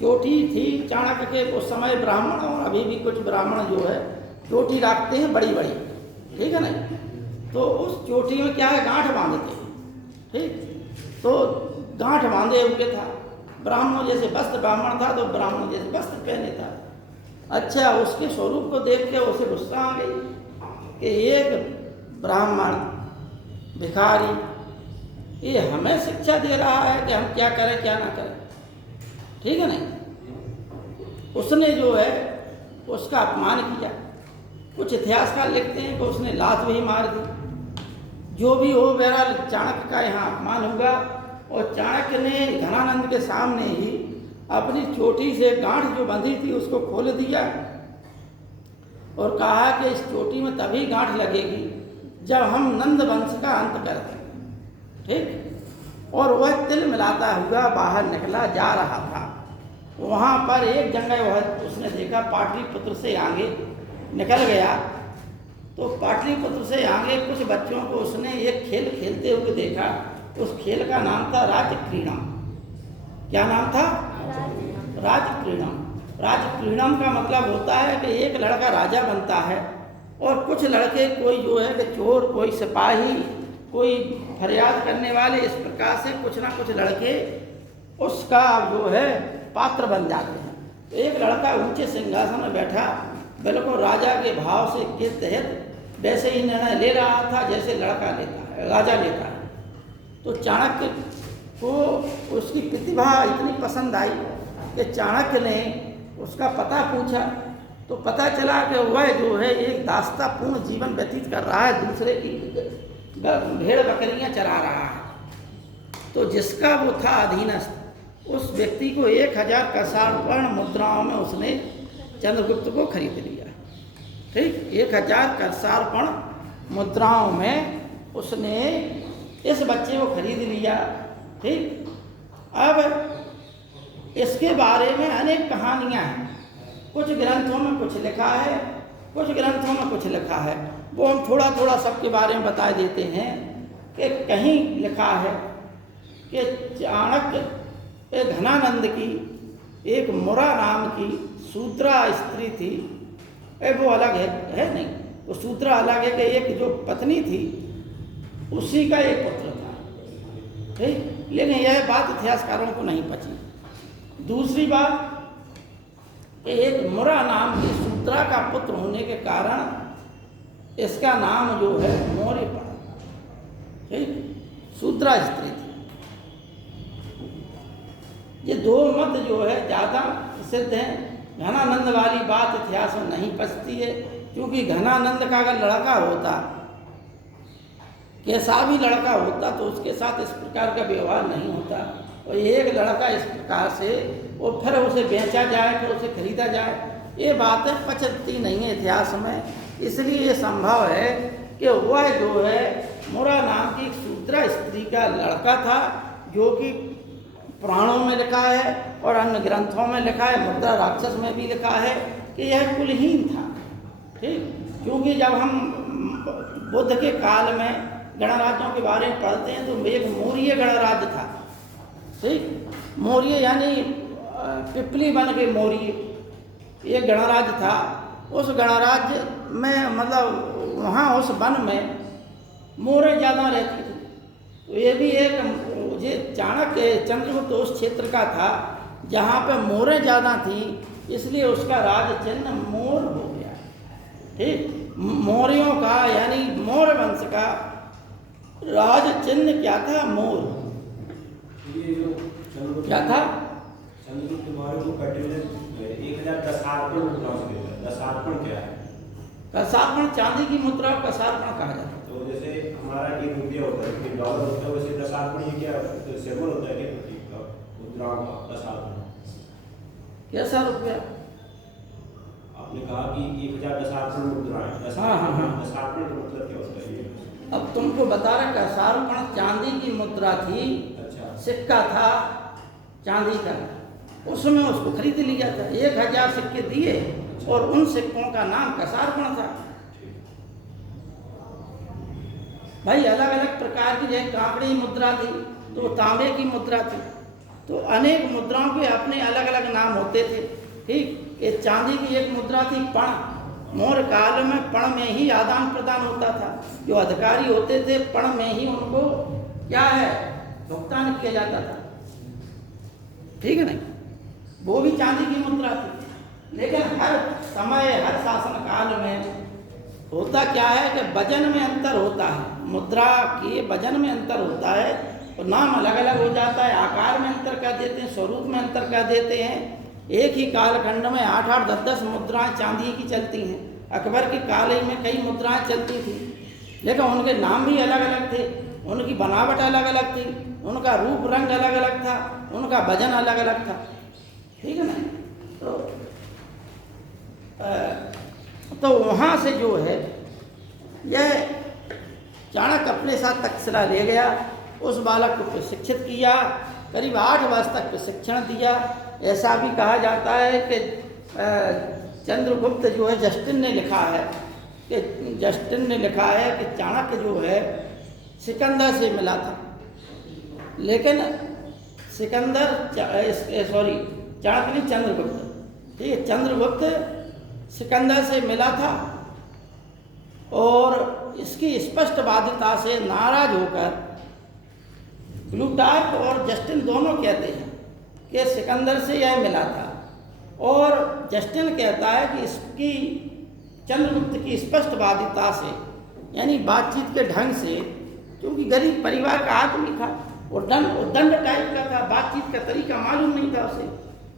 चोटी थी चाणक्य के उस समय ब्राह्मण, और अभी भी कुछ ब्राह्मण जो है चोटी रखते हैं बड़ी बड़ी। ठीक है ना, तो उस चोटी में क्या है, गांठ बांधते हैं। ठीक, तो गांठ बांधे हुए था, ब्राह्मण जैसे वस्त्र, ब्राह्मण था तो ब्राह्मण जैसे वस्त्र पहने था। अच्छा, उसके स्वरूप को देख के उसे गुस्सा आ गई कि एक ब्राह्मण भिखारी ये हमें शिक्षा दे रहा है कि हम क्या करें क्या ना करें। ठीक है नहीं, उसने जो है उसका अपमान किया। कुछ इतिहासकार लिखते हैं कि उसने लात भी मार दी। जो भी हो, बहरहाल चाणक्य का यहाँ अपमान हुआ और चाणक्य ने घनानंद के सामने ही अपनी चोटी से गांठ जो बंधी थी उसको खोल दिया और कहा कि इस चोटी में तभी गांठ लगेगी जब हम नंद वंश का अंत कर दें। ठीक। और वह तिल मिलाता हुआ बाहर निकला जा रहा था। वहाँ पर एक जगह वह उसने देखा पाटलिपुत्र से आगे निकल गया। तो पाटलिपुत्र से आगे कुछ बच्चों को उसने एक खेल खेलते हुए देखा। उस खेल का नाम था राजक्रीड़ा। क्या नाम था? राजक्रीड़ा। राजक्रीड़म का मतलब होता है कि एक लड़का राजा बनता है और कुछ लड़के, कोई जो है कि चोर, कोई सिपाही, कोई फरियाद करने वाले, इस प्रकार से कुछ ना कुछ लड़के उसका जो है पात्र बन जाते हैं। तो एक लड़का ऊंचे सिंहासन में बैठा, बिल्कुल राजा के भाव से के तहत वैसे ही निर्णय ले रहा था जैसे लड़का लेता है, राजा लेता है। तो चाणक्य को उसकी प्रतिभा इतनी पसंद आई कि चाणक्य ने उसका पता पूछा। तो पता चला कि वह जो है एक दास्तापूर्ण जीवन व्यतीत कर रहा है, दूसरे की भेड़ बकरियां चरा रहा है। तो जिसका वो था अधीनस्थ, उस व्यक्ति को 1000 कसार्पण मुद्राओं में उसने चंद्रगुप्त को खरीद लिया। ठीक। 1000 कसार्पण मुद्राओं में उसने इस बच्चे को खरीद लिया। ठीक। अब इसके बारे में अनेक कहानियां हैं। कुछ ग्रंथों में कुछ लिखा है, कुछ ग्रंथों में कुछ लिखा है। वो हम थोड़ा थोड़ा सबके बारे में बता देते हैं कि कहीं लिखा है कि चाणक्य घनानंद की एक मुरा नाम की सूत्रा स्त्री थी। वो अलग है नहीं, वो सूत्रा अलग है कि एक जो पत्नी थी उसी का एक पुत्र था। ठीक। लेकिन यह बात इतिहासकारों को नहीं पची। दूसरी बात, एक मुरा नाम की सूत्रा का पुत्र होने के कारण इसका नाम जो है मौर्य पड़ा। ठीक। सूत्रा स्त्री थी। ये दो मत जो है ज़्यादा प्रसिद्ध हैं। घनानंद वाली बात इतिहास में नहीं पचती है, क्योंकि घनानंद का अगर लड़का होता, कैसा भी लड़का होता, तो उसके साथ इस प्रकार का व्यवहार नहीं होता। और एक लड़का इस प्रकार से और फिर उसे बेचा जाए, फिर उसे खरीदा जाए, ये बातें पचती नहीं है इतिहास में। इसलिए ये संभव है कि वह जो है मुरा नाम की एक सूत्रा स्त्री का लड़का था, जो कि पुराणों में लिखा है और अन्य ग्रंथों में लिखा है, मुद्रा राक्षस में भी लिखा है कि यह कुलहीन था। ठीक। क्योंकि जब हम बुद्ध के काल में गणराज्यों के बारे में पढ़ते हैं तो एक मौर्य गणराज्य था। ठीक। मौर्य यानी पिपली बन के मौर्य एक गणराज्य था। उस गणराज्य में मतलब वहाँ उस वन में मोरें ज़्यादा रहती थी। तो ये भी एक ये चाणक्य चंद्रगुप्त उस क्षेत्र का था जहाँ पे मोरें ज़्यादा थी, इसलिए उसका राज चिन्ह मोर हो गया। ठीक। मौर्यों का यानी मौर्य वंश का राज चिन्ह क्या था? मोर। ये जो क्या था? चंद्रगुप्त मौर्य को कटे 1000 कसार्पण मुद्राओं से लेता है। कसार्पण क्या है? कसार्पण चांदी की मुद्रा को कसार्पण कहा जाता है। तो जैसे हमारा एक रुपया होता है, एक डॉलर होता है, वैसे कसार्पण ये क्या सिंबल होता है कि प्रतीक का मुद्राओं का कसार्पण? कैसा रुपया? आपने कहा कि 1000 कसार्पण मुद्राएं। हाँ। कसार्पण का मतलब क्या होता है ये? अब तुमको बता रहा, कसार्पण चांदी की मुद्रा थी। अच्छा। सिक्का था चांदी का, उसमें उसको खरीद लिया था। 1000 सिक्के दिए और उन सिक्कों का नाम कसार्पण था। भाई अलग अलग प्रकार की, जैसे कांकड़ी मुद्रा थी तो तांबे की मुद्रा थी। तो अनेक मुद्राओं के अपने अलग अलग नाम होते थे। ठीक। ये चांदी की एक मुद्रा थी पण। मौर्य काल में पण में ही आदान प्रदान होता था। जो अधिकारी होते थे पण में ही उनको क्या है भुगतान किया जाता था। ठीक है नहीं? वो भी चांदी की मुद्रा थी। लेकिन हर समय हर शासन काल में होता क्या है कि वजन में अंतर होता है। मुद्रा के वजन में अंतर होता है और नाम अलग अलग हो जाता है, आकार में अंतर कर देते हैं, स्वरूप में अंतर कर देते हैं। एक ही कालखंड में 8-8, 10-10 मुद्राएं चांदी की चलती हैं। अकबर के काल में कई मुद्राएं चलती थी, लेकिन उनके नाम भी अलग अलग थे। उनकी बनावट अलग अलग थी, उनका रूप रंग अलग अलग था, उनका वजन अलग अलग था, ठीक है ना। तो वहाँ से जो है यह चाणक्य अपने साथ तक्षशिला ले गया, उस बालक को प्रशिक्षित किया, करीब 8 वर्ष तक प्रशिक्षण दिया। ऐसा भी कहा जाता है कि चंद्रगुप्त जो है, जस्टिन ने लिखा है कि चाणक्य जो है सिकंदर से मिला था, लेकिन चाणक्य नहीं, चंद्रगुप्त, ठीक है, चंद्रगुप्त सिकंदर से मिला था और इसकी स्पष्टवादिता से नाराज होकर प्लूटार्क और जस्टिन दोनों कहते हैं कि सिकंदर से यह मिला था, और जस्टिन कहता है कि इसकी चंद्रगुप्त की स्पष्टवादिता से, यानी बातचीत के ढंग से, क्योंकि गरीब परिवार का आदमी था और दंड टाइप का था, बातचीत का तरीका मालूम नहीं था उसे,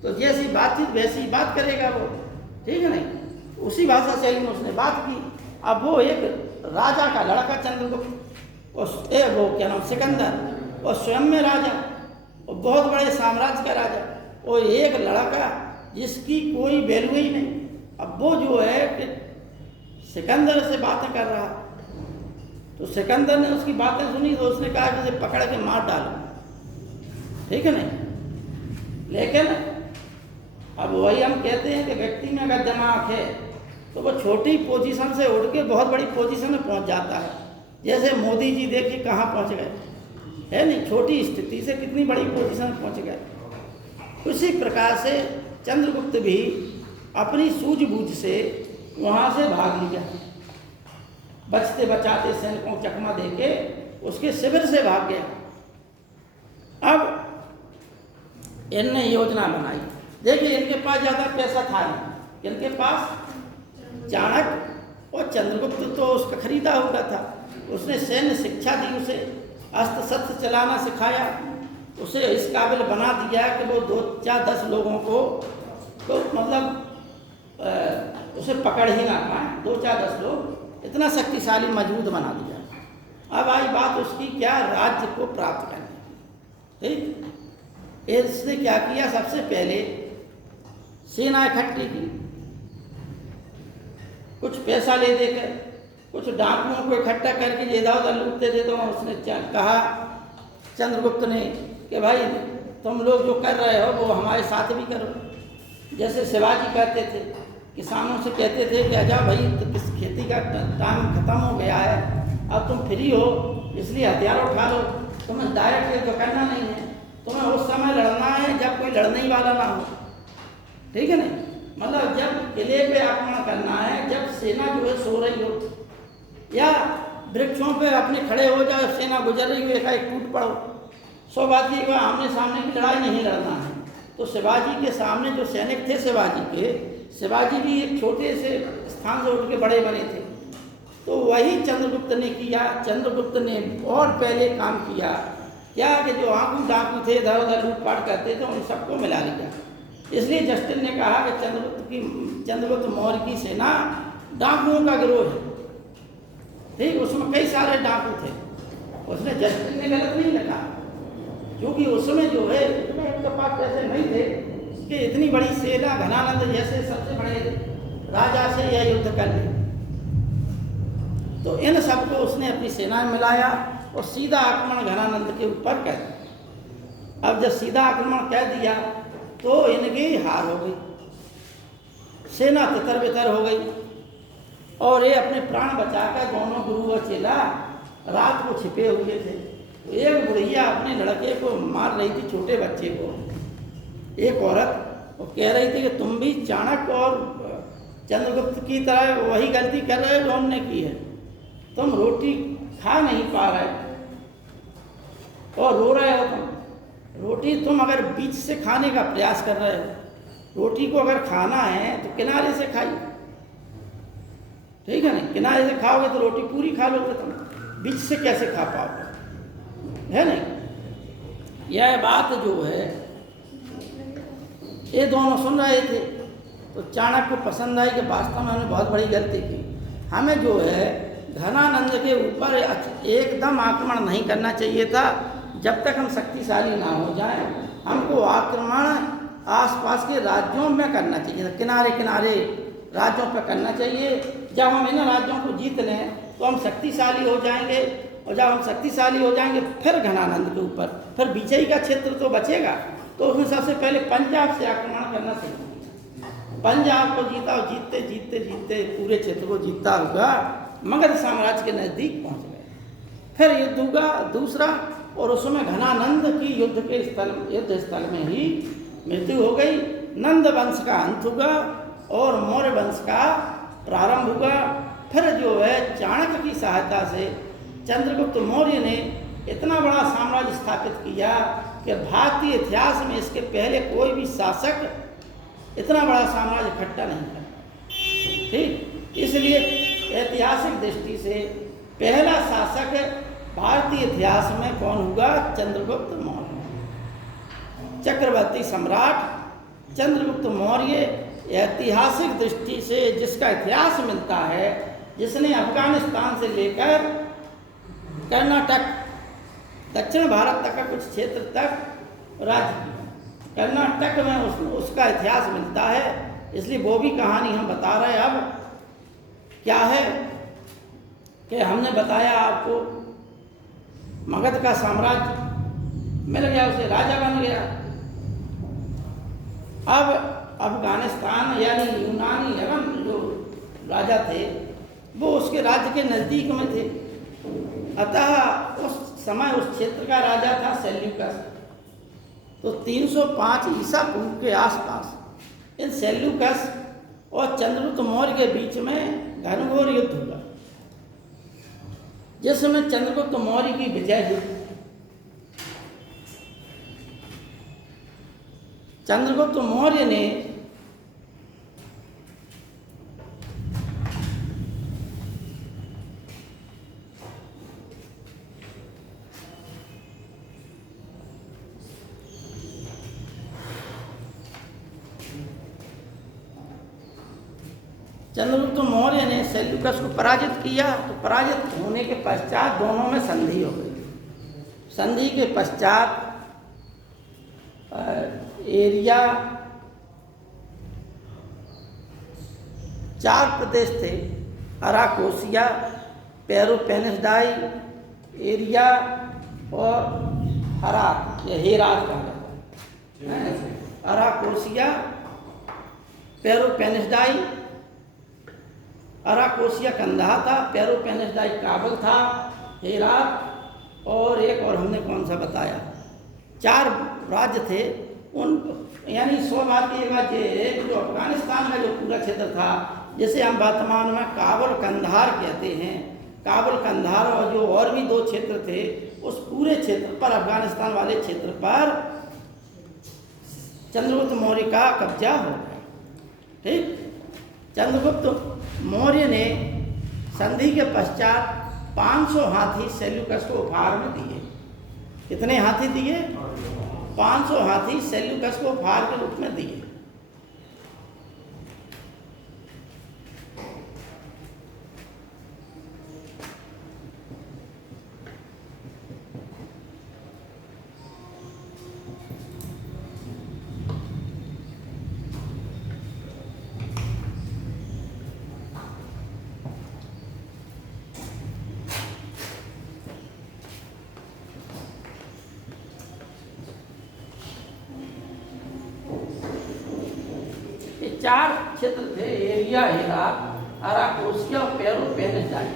तो जैसी बातचीत वैसी बात करेगा वो, ठीक है नहीं, उसी भाषा शैली में उसने बात की। अब वो एक राजा का लड़का चंद्रगुप्त और वो क्या नाम सिकंदर, और स्वयं में राजा और बहुत बड़े साम्राज्य का राजा, और एक लड़का जिसकी कोई वैल्यू ही नहीं। अब वो जो है कि सिकंदर से बातें कर रहा, तो सिकंदर ने उसकी बातें सुनी तो उसने कहा कि इसे पकड़ के मार डालो, ठीक है नहीं। लेकिन अब वही हम कहते हैं कि व्यक्ति में अगर दिमाग है तो वो छोटी पोजीशन से उठ के बहुत बड़ी पोजीशन में पहुंच जाता है। जैसे मोदी जी देखिए कहाँ पहुंच गए, है नहीं, छोटी स्थिति से कितनी बड़ी पोजीशन में पहुंच गए। उसी प्रकार से चंद्रगुप्त भी अपनी सूझबूझ से वहाँ से भाग लिया, बचते बचाते सैनिकों को चकमा देके उसके शिविर से भाग गया। अब इनने योजना बनाई, देखिए इनके पास ज़्यादा पैसा था नहीं, इनके पास चाणक्य और चंद्रगुप्त तो उसका खरीदा हुआ था, उसने सैन्य शिक्षा दी, उसे अस्त्र शस्त्र चलाना सिखाया, उसे इस काबिल बना दिया कि वो 2-4-10 लोगों को तो मतलब उसे पकड़ ही ना पाए, 2-4-10 लोग, इतना शक्तिशाली मजबूत बना दिया। अब आई बात उसकी क्या, राज्य को प्राप्त करने की, ठीक। इसने क्या किया, सबसे पहले सेना इकट्ठी की, कुछ पैसा ले देकर कुछ डाकुओं को इकट्ठा करके इधर उधर लूटते थे। तो उसने कहा चंद्रगुप्त ने कि भाई तुम लोग जो कर रहे हो वो हमारे साथ भी करो। जैसे शिवाजी कहते थे, किसानों से कहते थे कि आजा भाई तो किस खेती का टाइम खत्म हो गया है, अब तुम फ्री हो इसलिए हथियार उठा लो, तुम्हें डायरेक्ट जो करना नहीं है, तुम्हें उस समय लड़ना है जब कोई लड़ने ही वाला ना हो, ठीक है नहीं, मतलब जब किले पे आक्रमण करना है, जब सेना जो है सो रही हो या वृक्षों पे अपने खड़े हो जाओ, सेना गुजर रही हो, एकाएक टूट पड़ो, 100 बात की आमने सामने की लड़ाई नहीं लड़ना है। तो शिवाजी के सामने जो सैनिक थे शिवाजी भी एक छोटे से स्थान से उठ के बड़े बने थे। तो वही चंद्रगुप्त ने किया। चंद्रगुप्त ने और पहले काम किया क्या कि जो आंकू डाकू थे, इधर उधर लूटपाट करते थे, उन सबको मिला लिया। इसलिए जस्टिन ने कहा कि चंद्रगुप्त मौर्य की सेना डाकुओं का गिरोह है, ठीक, उसमें कई सारे डाकू थे। उसने जस्टिन ने गलत नहीं लगा, क्योंकि उसमें जो है इतने उनके पास पैसे नहीं थे कि इतनी बड़ी सेना, घनानंद जैसे सबसे बड़े राजा से यह युद्ध कर ले। तो इन सबको उसने अपनी सेना में मिलाया और सीधा आक्रमण घनानंद के ऊपर कर दिया। अब जब सीधा आक्रमण कर दिया तो इनकी हार हो गई, सेना तितर बितर हो गई और ये अपने प्राण बचाकर दोनों गुरु और चेला रात को छिपे हुए थे। तो एक बुढ़िया अपने लड़के को मार रही थी, छोटे बच्चे को। एक औरत वो कह रही थी कि तुम भी चाणक्य और चंद्रगुप्त की तरह वही गलती कर रहे हो जो हमने की है। तुम रोटी खा नहीं पा रहे और रो रहे हो। रोटी तुम अगर बीच से खाने का प्रयास कर रहे हो, रोटी को अगर खाना है तो किनारे से खाइए, ठीक है नहीं, किनारे से खाओगे तो रोटी पूरी खा लोगे, तुम बीच से कैसे खा पाओगे, है नहीं। यह बात जो है ये दोनों सुन रहे थे। तो चाणक्य को पसंद आई कि वास्तव में हमने बहुत बड़ी गलती की। हमें जो है घनानंद के ऊपर एकदम आक्रमण नहीं करना चाहिए था। जब तक हम शक्तिशाली ना हो जाएं, हमको आक्रमण आसपास के राज्यों में करना चाहिए था, किनारे किनारे राज्यों पर करना चाहिए। जब हम इन राज्यों को जीत लें तो हम शक्तिशाली हो जाएंगे, और जब हम शक्तिशाली हो जाएंगे फिर घनानंद के ऊपर, फिर विजयी का क्षेत्र तो बचेगा। तो उसमें सबसे पहले पंजाब से आक्रमण करना चाहिए। पंजाब को जीता, और जीतते जीतते जीतते पूरे क्षेत्र को जीतता हुआ मगध साम्राज्य के नज़दीक पहुंच गए। फिर युद्ध हुआ दूसरा, और उसमें घनानंद की युद्ध स्थल में ही मृत्यु हो गई। नंद वंश का अंत हुआ और मौर्य वंश का प्रारंभ हुआ। फिर जो है चाणक्य की सहायता से चंद्रगुप्त मौर्य ने इतना बड़ा साम्राज्य स्थापित किया कि भारतीय इतिहास में इसके पहले कोई भी शासक इतना बड़ा साम्राज्य इकट्ठा नहीं कर पाया। ठीक, इसलिए ऐतिहासिक दृष्टि से पहला शासक भारतीय इतिहास में कौन हुआ? चंद्रगुप्त मौर्य। चक्रवर्ती सम्राट चंद्रगुप्त मौर्य ऐतिहासिक दृष्टि से जिसका इतिहास मिलता है, जिसने अफगानिस्तान से लेकर कर्नाटक, दक्षिण भारत तक का कुछ क्षेत्र तक राज्य किया। कर्नाटक में उसका इतिहास मिलता है, इसलिए वो भी कहानी हम बता रहे हैं। अब क्या है कि हमने बताया आपको, मगध का साम्राज्य मिल गया, उसे राजा बन गया। अब अफगानिस्तान यानी यूनानी यवन जो राजा थे वो उसके राज्य के नज़दीक में थे। अतः उस समय उस क्षेत्र का राजा था सेल्यूकस। तो 305 ईसा पूर्व के आसपास इन सेल्यूकस और चंद्रगुप्त मौर्य के बीच में घनघोर युद्ध हुआ, जिसमें चंद्रगुप्त मौर्य की विजय हुई। चंद्रगुप्त मौर्य ने सेल्यूकस को पराजित किया। तो पराजित होने के पश्चात दोनों में संधि हो गई। संधि के पश्चात एरिया 4 प्रदेश थे, अराकोसिया, पेरोपेनिसडाई, एरिया और हरात या हेरात कहा जाता है। अराकोसिया, पेरोपेनिसडाई, अराकोसिया कंधार था, पेरोपेनिसडाई काबुल था, हेरात और एक और हमने कौन सा बताया, 4 राज्य थे। उन यानी 100 बात की बात ये है कि जो अफगानिस्तान का जो पूरा क्षेत्र था, जिसे हम वर्तमान में काबुल कंधार कहते हैं, काबुल कंधार और जो और भी 2 क्षेत्र थे, उस पूरे क्षेत्र पर, अफगानिस्तान वाले क्षेत्र पर चंद्रगुप्त मौर्य का कब्जा हो गया। ठीक, चंद्रगुप्त मौर्य ने संधि के पश्चात 500 हाथी सेल्यूकस को उपहार में दिए। कितने हाथी दिए? 500 हाथी सेल्यूकस को उपहार के रूप में दिए। ये 4 क्षेत्र थे, एरिया, हेरात, अराकोसिया और पेरोपेनिसडाई।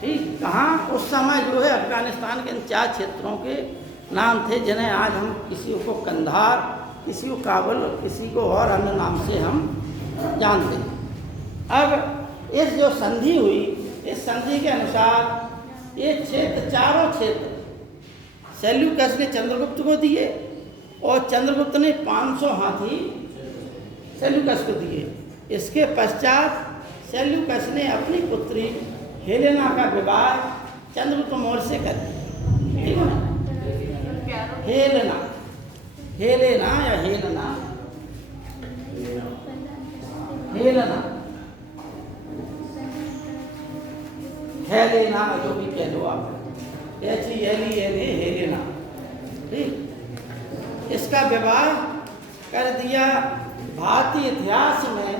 ठीक, कहाँ उस समय जो है अफगानिस्तान के इन 4 क्षेत्रों के नाम थे, जिन्हें आज हम किसी को कंधार, किसी को काबुल, किसी को और अन्य नाम से हम जानते हैं। अब इस जो संधि हुई, इस संधि के अनुसार ये क्षेत्र, चारों क्षेत्र सेल्यूकस ने चंद्रगुप्त को दिए और चंद्रगुप्त ने 500 हाथी सेल्यूकस को दिए। इसके पश्चात सेल्यूकस ने अपनी पुत्री हेलेना का विवाह चंद्रगुप्त मौर्य से कर दिया। ठीक है ना? हेलेना, हेलेना या हेलेना, हेलेना, हेलेना, जो भी कह लो आप, ऐसी एली एले हेलेना, ठीक। इसका विवाह कर दिया। भारतीय इतिहास में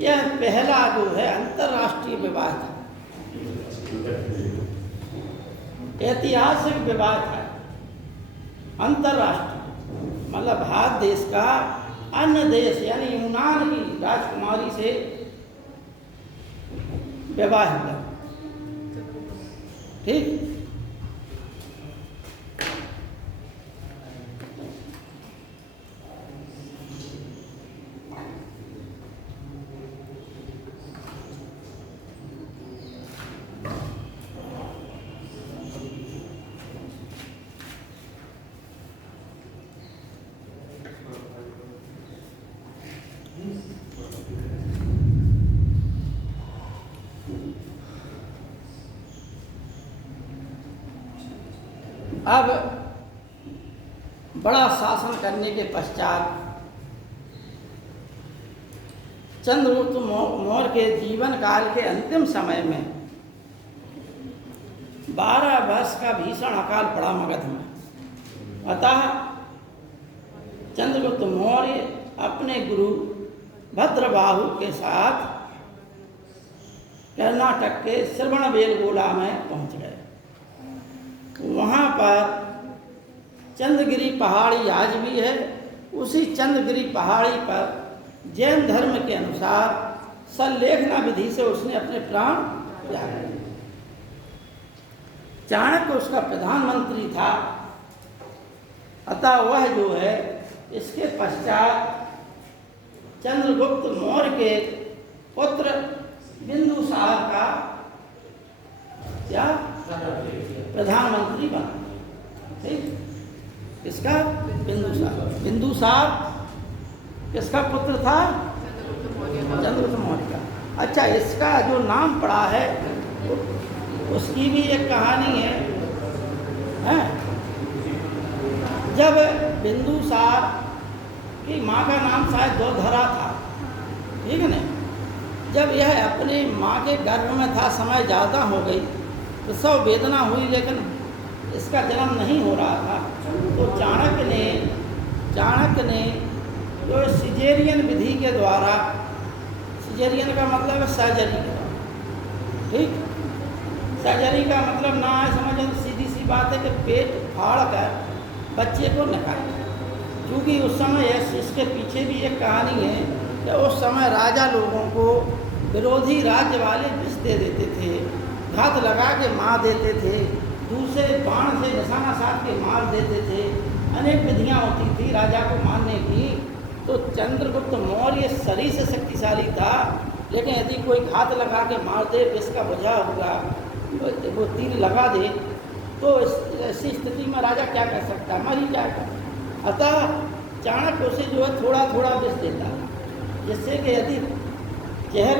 यह पहला जो है अंतर्राष्ट्रीय विवाह था, ऐतिहासिक विवाह था, अंतर्राष्ट्रीय, मतलब भारत देश का अन्य देश यानी यूनान की राजकुमारी से विवाह हुआ, ठीक। अब बड़ा शासन करने के पश्चात चंद्रगुप्त मौर्य के जीवन काल के अंतिम समय में 12 वर्ष का भीषण अकाल पड़ा मगध में। अतः चंद्रगुप्त मौर्य अपने गुरु भद्रबाहु के साथ कर्नाटक के श्रवणबेलगोला में पहुंच गए। वहाँ पर चंद्रगिरी पहाड़ी आज भी है। उसी चंद्रगिरी पहाड़ी पर जैन धर्म के अनुसार संलेखना विधि से उसने अपने प्राण त्याग दिए। चाणक्य उसका प्रधानमंत्री था। अतः वह जो है इसके पश्चात चंद्रगुप्त मौर्य के पुत्र बिंदुसार का क्या प्रधानमंत्री बना, ठीक। इसका बिंदुसार किसका पुत्र था? चंद्रगुप्त मौर्य का। अच्छा, इसका जो नाम पड़ा है उसकी भी एक कहानी है। जब बिंदुसार की माँ का नाम शायद दोधरा था, ठीक है ना। जब यह अपनी माँ के गर्भ में था, समय ज़्यादा हो गई, प्रसव वेदना हुई, लेकिन इसका जन्म नहीं हो रहा था। तो चाणक्य ने जो सिजेरियन विधि के द्वारा, सिजेरियन का मतलब है सर्जरी का, ठीक। सर्जरी का मतलब ना है समझो, सीधी सी बात है कि पेट फाड़ कर बच्चे को निकाल। क्योंकि उस समय इसके पीछे भी एक कहानी है कि उस समय राजा लोगों को विरोधी राज्य वाले विष दे देते थे, घात लगा के मार देते थे, दूसरे बाण से निशाना साध के मार देते थे। अनेक विधियाँ होती थी राजा को मारने की। तो चंद्रगुप्त मौर्य शरीर से शक्तिशाली था, लेकिन यदि कोई घात लगा के मार दे, विष का बुझा हुआ वो तीर लगा दे, तो ऐसी स्थिति में राजा क्या कर सकता, मर ही जाएगा। अतः चाणक्य उसे जो है थोड़ा थोड़ा विष देता, जिससे कि यदि जहर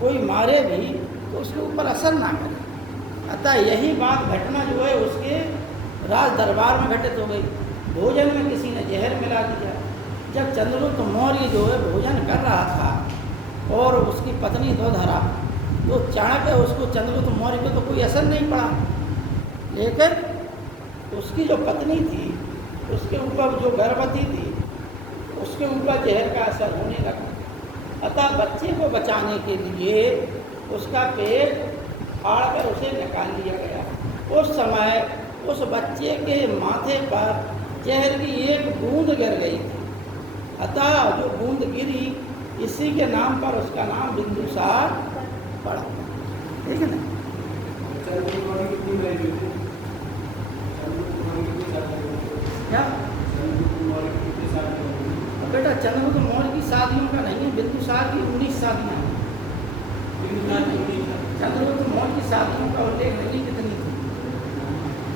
कोई मारे भी तो उसके ऊपर असर ना करे। अतः यही बात घटना जो है उसके राज दरबार में घटित हो गई। भोजन में किसी ने जहर मिला दिया। जब चंद्रगुप्त मौर्य जो है भोजन कर रहा था और उसकी पत्नी दोधरा, तो चाणक्य उसको चंद्रगुप्त मौर्य को तो कोई असर नहीं पड़ा, लेकिन उसकी जो पत्नी थी उसके ऊपर, जो गर्भवती थी, उसके ऊपर जहर का असर होने लगा। अतः बच्चे को बचाने के लिए उसका पेट फाड़ कर उसे निकाल लिया गया। उस समय उस बच्चे के माथे पर जहर की एक बूंद गिर गई थी। अतः जो बूंद गिरी, इसी के नाम पर उसका नाम बिंदुसार पड़ा, ठीक है ना। क्या बेटा, चंद्रगुप्त मौर्य की शादियों का नहीं है, बिंदुसार की 19 शादियाँ हैं। चंद्रगुप्त मौर्य की शादियों का उल्लेख नहीं कितनी थी,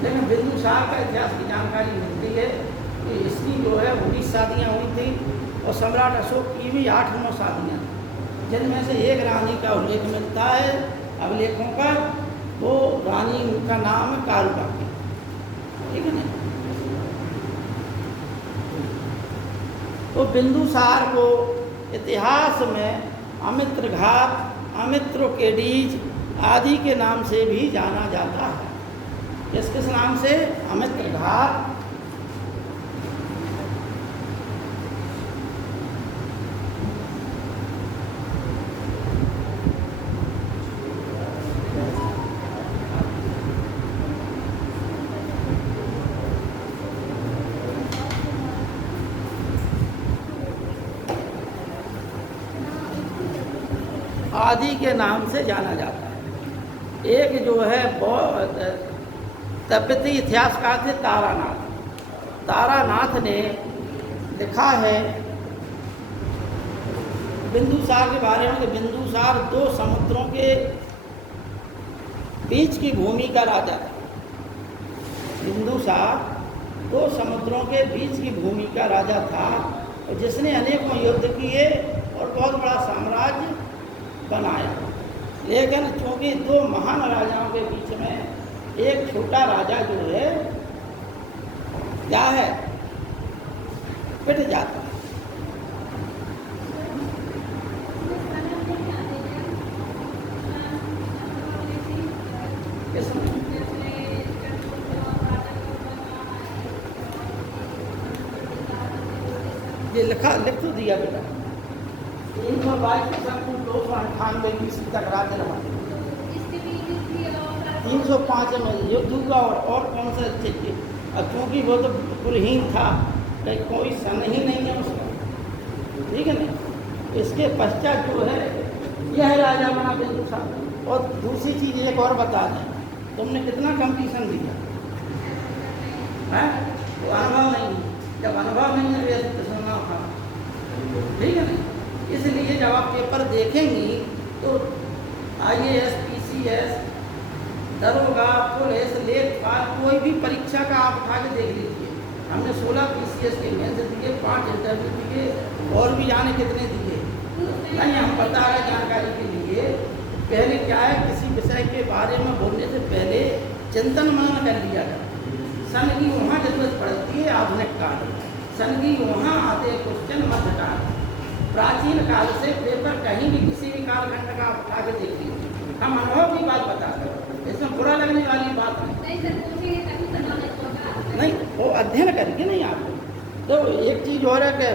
लेकिन बिंदुसार का इतिहास की जानकारी मिलती है कि इसकी जो है 19 शादियाँ हुई थी, और सम्राट अशोक की भी 8-9 शादियाँ, जिनमें से एक रानी का उल्लेख मिलता है अभिलेखों पर। वो रानी का नाम है कारुबाकी, ठीक है ना। तो बिंदुसार को इतिहास में अमित्रघात, अमित्रोकेडीज, आदि के नाम से भी जाना जाता है। किस नाम से? अमित्र घाट। आदि के नाम से जाना जाता है। एक जो है तिब्बती इतिहासकार थे तारानाथ। तारानाथ ने लिखा है बिंदुसार के बारे में कि बिंदुसार 2 समुद्रों के बीच की भूमि का राजा था। बिंदुसार 2 समुद्रों के बीच की भूमि का राजा था और जिसने अनेकों युद्ध किए और बहुत बड़ा साम्राज्य बनाया। लेकिन चूंकि 2 महान राजाओं के बीच में एक छोटा राजा जो है क्या है, पिट जाता है। ये लिख तो दिया बेटा। 322 के संकुल 298 की सीट टकराते रहा। 305 में युद्ध हुआ और कौन सा चाहिए। और चूँकि वो तो कुलहीन था, कहीं कोई सन ही नहीं है उसका, ठीक है ना। इसके पश्चात जो है यह राजा बना बिंदुसार। और दूसरी चीज़ एक और बता दें, तुमने कितना कंपटीशन दिया है, वो अनुभव नहीं। जब अनुभव नहीं है तो सुनना था, ठीक है ना। इसलिए जब आप पेपर देखेंगी तो IAS, PCS, दरोगा, पुलिस, लेखपाल, कोई भी परीक्षा का आप उठा के देख लीजिए। हमने 16 PCS के मेंस दिए, 5 इंटरव्यू दिए और भी जाने कितने दिए। नहीं, हम बता रहे जानकारी के लिए। पहले क्या है, किसी विषय के बारे में बोलने से पहले चिंतन मनन कर लिया जाए। सन की वहाँ जरूरत पड़ती है आधुनिक काल, सन की वहाँ आते क्वेश्चन मध्यकाल। प्राचीन काल से पेपर कहीं भी किसी भी कालखंड का आप उठा के देख लीजिए। हम अनुभव की बात बताते हैं, इसमें बुरा लगने वाली बात नहीं, वो अध्ययन करके नहीं आपको। तो एक चीज़ और है कि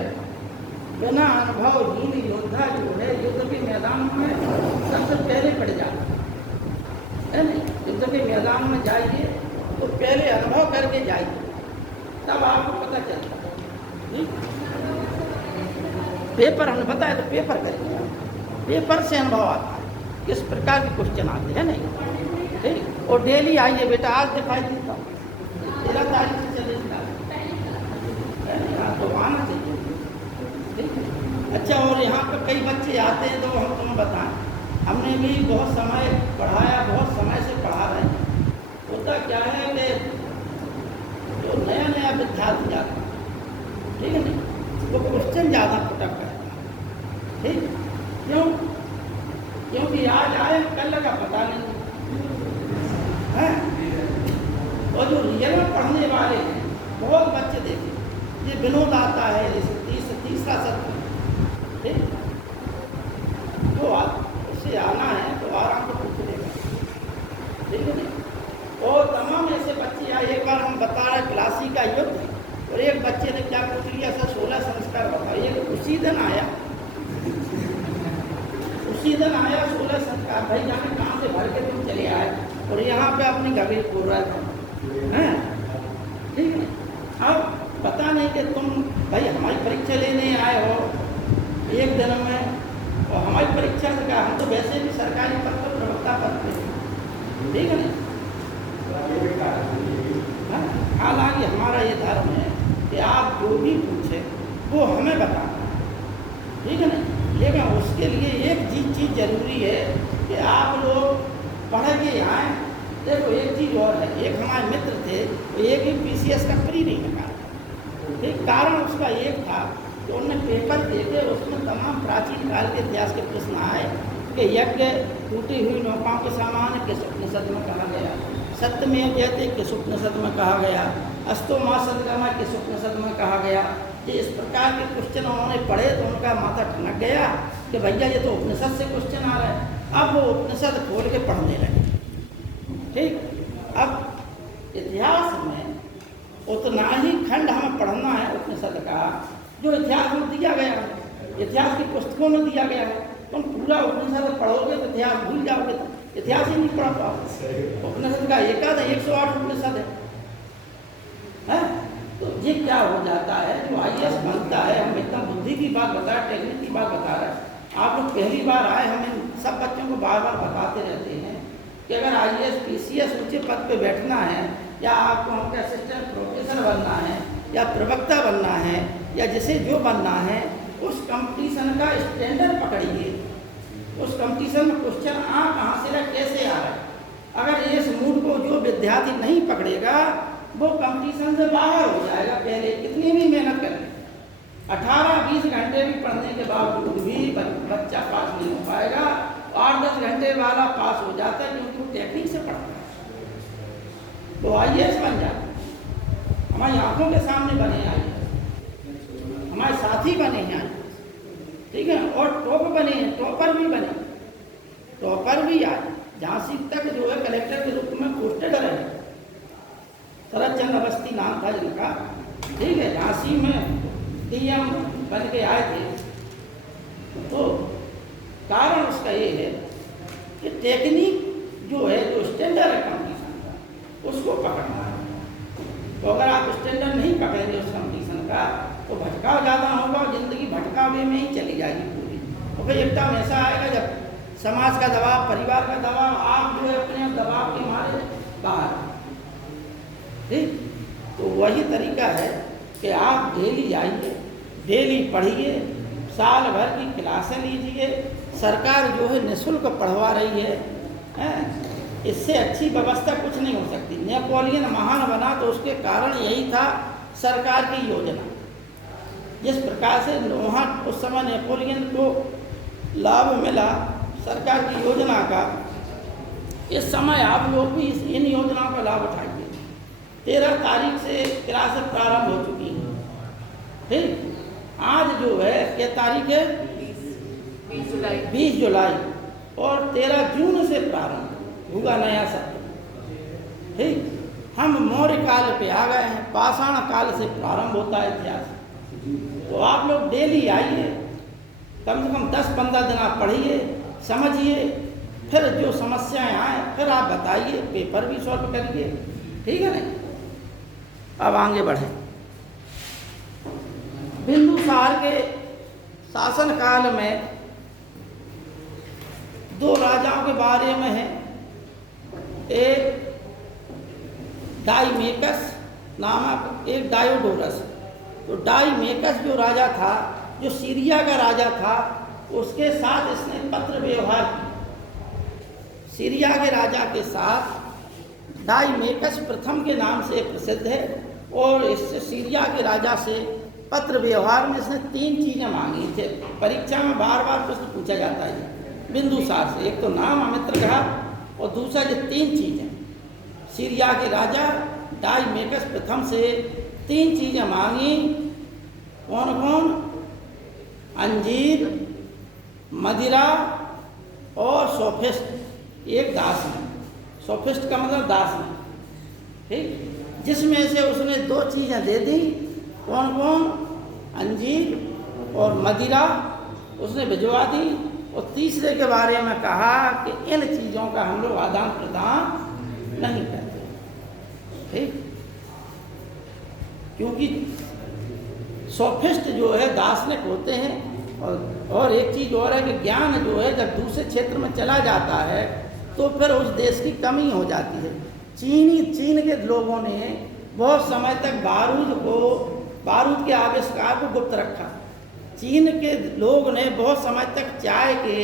बिना अनुभवहीन योद्धा जो है युद्ध के मैदान में सबसे पहले पड़ जाता है नहीं। युद्ध के मैदान में जाइए तो पहले अनुभव करके जाइए, तब आपको पता चलता है। पेपर हमने बताया तो पेपर करेंगे, पेपर से अनुभव आता है किस प्रकार के क्वेश्चन आते हैं नहीं, ठीक। और डेली आइए बेटा, आज दिखाई देता हूँ 13 तारीख से चले तो आना चाहिए, ठीक। अच्छा, और यहाँ पर कई बच्चे आते हैं तो हम तुम्हें बताएं, हमने भी बहुत समय पढ़ाया, बहुत समय से पढ़ा रहे हैं। होता क्या है कि जो नया नया विद्यार्थी आता है, ठीक है नहीं, वो क्वेश्चन ज़्यादा पुटअप करता है, ठीक। क्यों? क्योंकि आज आए कल का पता नहीं है। और जो रियल में पढ़ने वाले हैं बहुत बच्चे देखे, ये विनोद आता है, जैसे तीसरा सत्र, ठीक। तो उससे आना है तो आराम से पूछ लेगा, ठीक है नहीं। और तमाम ऐसे बच्चे आए, एक बार हम बता रहे क्लासी का युद्ध, और एक बच्चे ने क्या पूछ लिया, सर 16 संस्कार बताइए। उसी दिन आया 16 संस्कार। भाई जाने कहाँ से भर के तुम चले आए और यहाँ पे अपनी गभी बोल रहा था, हैं, ठीक है। अब पता नहीं कि तुम भाई हमारी परीक्षा लेने आए हो एक दिन में, और हमारी परीक्षा से कहा, हम तो वैसे भी सरकारी पद पर प्रवक्ता पद पे, ठीक है ना। हालांकि हमारा ये धर्म है कि आप जो भी पूछे वो हमें बताना, ठीक है ना। लेकिन उसके लिए एक चीज़ जरूरी है कि आप लोग पढ़ के आए। देखो एक चीज़ और है, एक हमारे मित्र थे, तो एक ही PCS का प्री नहीं निकाला। एक कारण उसका एक था कि उन्होंने पेपर देखे, उसमें तमाम प्राचीन काल के इतिहास के प्रश्न आए कि यज्ञ टूटी हुई नौकाओं के सामान किस उपनिषद में कहा गया, सत्यमेव जयते किस उपनिषद में कहा गया, अस्तो मां सदगमा किस उपनिषद में कहा गया, ये इस प्रकार के क्वेश्चन उन्होंने पढ़े तो उनका माथा ठनक गया कि भैया ये तो उपनिषद से क्वेश्चन आ रहा है। अब वो उपनिषद खोल के पढ़ने लगे। ठीक, अब इतिहास में उतना ही खंड हमें पढ़ना है उपनिषद का जो इतिहास में दिया गया है, इतिहास की पुस्तकों में दिया गया है। तुम पूरा उपनिषद पढ़ोगे तो इतिहास भूल जाओगे, तो इतिहास ही नहीं पढ़ पाओगे। उपनिषद का 108 उपनिषद है। तो ये क्या हो जाता है, जो IAS बनता है, हम इतना बुद्धि की बात बता रहे, टेक्निक की बात बता रहे हैं। आप लोग पहली बार आए, हमें सब बच्चों को बार बार बताते रहते हैं कि अगर IAS PCS ऊंचे पद पे बैठना है, या आपको हमका असिस्टेंट प्रोफेसर बनना है, या प्रवक्ता बनना है, या जिसे जो बनना है, उस कंपटीशन का स्टैंडर्ड पकड़िए। उस कंपटीशन में क्वेश्चन कहाँ से रहा, कैसे आ रहा है। अगर इस मूड को जो विद्यार्थी नहीं पकड़ेगा वो कंपटीशन से बाहर हो जाएगा। पहले कितनी भी मेहनत कर ले, 18-20 घंटे भी पढ़ने के बावजूद भी बच्चा पास नहीं हो पाएगा। 8-10 घंटे वाला पास हो जाता है क्योंकि वो टेक्निक से पढ़ता है, तो IAS बन जाता है। हमारी आंखों के सामने बने IAS, हमारे साथी बने हैं IAS, ठीक है। और टॉप बने हैं, टॉपर भी बने, टॉपर भी आए। झांसी तक जो है कलेक्टर के रूप में पोस्टेड रहे, शरद चंद्र अवस्थी नाम था जिनका, ठीक है। झांसी में DM बन के आए थे। तो कारण उसका ये है कि टेक्निक जो है, जो स्टैंडर्ड है कंपटीशन का, उसको पकड़ना है। तो अगर आप स्टैंडर्ड नहीं पकड़ेंगे उस कंपटीशन का तो भटकाव ज़्यादा होगा और ज़िंदगी भटकावे में ही चली जाएगी पूरी। तो फिर एक टाइम ऐसा आएगा जब समाज का दबाव, परिवार का दबाव, आप जो है अपने दबाव के मारे बाहर, ठीक। तो वही तरीका है कि आप डेली आइए, डेली पढ़िए, साल भर की क्लासें लीजिए। सरकार जो है निःशुल्क पढ़वा रही है। इससे अच्छी व्यवस्था कुछ नहीं हो सकती। नेपोलियन महान बना तो उसके कारण यही था सरकार की योजना। जिस प्रकार से वहाँ उस समय नेपोलियन को लाभ मिला सरकार की योजना का, इस समय आप लोग भी इन योजनाओं का लाभ उठाइए। 13 तारीख से क्लासें प्रारंभ हो चुकी हैं, ठीक। आज जो है क्या तारीख है, 20 जुलाई, और 13 जून से प्रारंभ होगा नया सत्र, ठीक। हम मौर्य काल पे आ गए हैं, पाषाण काल से प्रारंभ होता है इतिहास। तो आप लोग डेली आइए, कम से कम 10-15 दिन आप पढ़िए, समझिए, फिर जो समस्याएं आए फिर आप बताइए, पेपर भी सॉल्व करिए, ठीक है ना। अब आगे बढ़े। बिंदुसार के शासन काल में 2 राजाओं के बारे में है। एक डाईमेकस नामक, एक डायोडोरस। तो डाईमेकस जो राजा था, जो सीरिया का राजा था, उसके साथ इसने पत्र व्यवहार किया। सीरिया के राजा के साथ डाईमेकस प्रथम के नाम से प्रसिद्ध है, और इससे सीरिया के राजा से पत्र व्यवहार में इसने 3 चीज़ें मांगी थे। परीक्षा में बार बार प्रश्न पूछा जाता है बिंदुसार से। एक तो नाम अमित्र कहा, और दूसरा ये 3 चीज़ें। सीरिया के राजा डाईमेकस प्रथम से 3 चीज़ें मांगी। कौन कौन? अंजीर, मदिरा और सोफिस्ट। एक दास में, सोफिस्ट का मतलब दास में, ठीक। जिसमें से उसने 2 चीज़ें दे दी। कौन कौन? अंजीर और मदिरा उसने भिजवा दी। और तीसरे के बारे में कहा कि इन चीज़ों का हम लोग आदान प्रदान नहीं करते, ठीक। क्योंकि सोफिस्ट जो है दार्शनिक होते हैं। और एक चीज़ और है कि ज्ञान जो है जब दूसरे क्षेत्र में चला जाता है तो फिर उस देश की कमी हो जाती है। चीन के लोगों ने बहुत समय तक बारूद के आविष्कार को गुप्त रखा। चीन के लोग ने बहुत समय तक चाय के,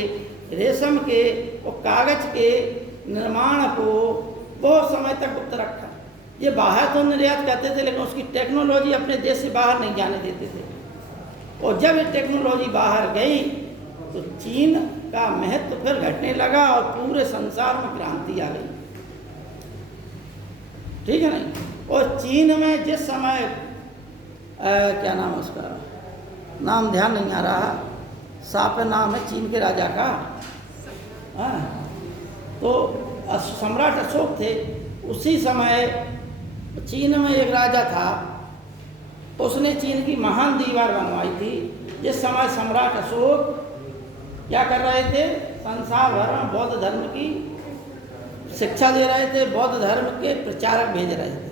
रेशम के और कागज के निर्माण को बहुत समय तक गुप्त रखा। ये बाहर तो निर्यात करते थे, लेकिन उसकी टेक्नोलॉजी अपने देश से बाहर नहीं जाने देते थे। और जब ये टेक्नोलॉजी बाहर गई तो चीन का महत्व फिर घटने लगा और पूरे संसार में क्रांति आ गई, ठीक है नहीं। और चीन में जिस समय क्या नाम है उसका, नाम ध्यान नहीं आ रहा, साफ नाम है चीन के राजा का। हाँ, तो सम्राट अशोक थे। उसी समय चीन में एक राजा था, उसने चीन की महान दीवार बनवाई थी। जिस समय सम्राट अशोक क्या कर रहे थे, संसार भर में बौद्ध धर्म की शिक्षा दे रहे थे, बौद्ध धर्म के प्रचारक भेज रहे थे।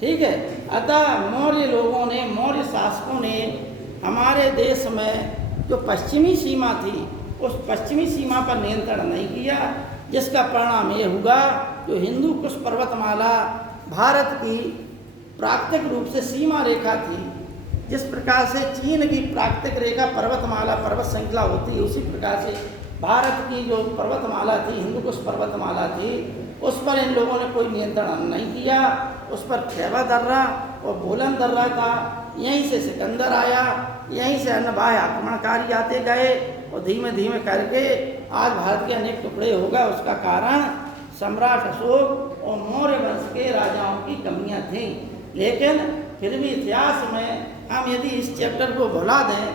ठीक है, अतः मौर्य लोगों ने, मौर्य शासकों ने हमारे देश में जो पश्चिमी सीमा थी, उस पश्चिमी सीमा पर नियंत्रण नहीं किया, जिसका परिणाम ये हुआ जो हिंदू कुश पर्वतमाला भारत की प्राकृतिक रूप से सीमा रेखा थी। जिस प्रकार से चीन की प्राकृतिक रेखा पर्वतमाला पर्वत श्रृंखला होती है, उसी प्रकार से भारत की जो पर्वतमाला थी, हिंदू कुश पर्वतमाला थी, उस पर इन लोगों ने कोई नियंत्रण नहीं किया। उस पर खैबर दर्रा और बोलन दर्रा था। यहीं से सिकंदर आया, यहीं से अन्य बाह्य आक्रमणकारी आते गए और धीमे धीमे करके आज भारत के अनेक टुकड़े हो गए। उसका कारण सम्राट अशोक और मौर्य वंश के राजाओं की कमियां थीं। लेकिन फिर भी इतिहास में हम यदि इस चैप्टर को भुला दें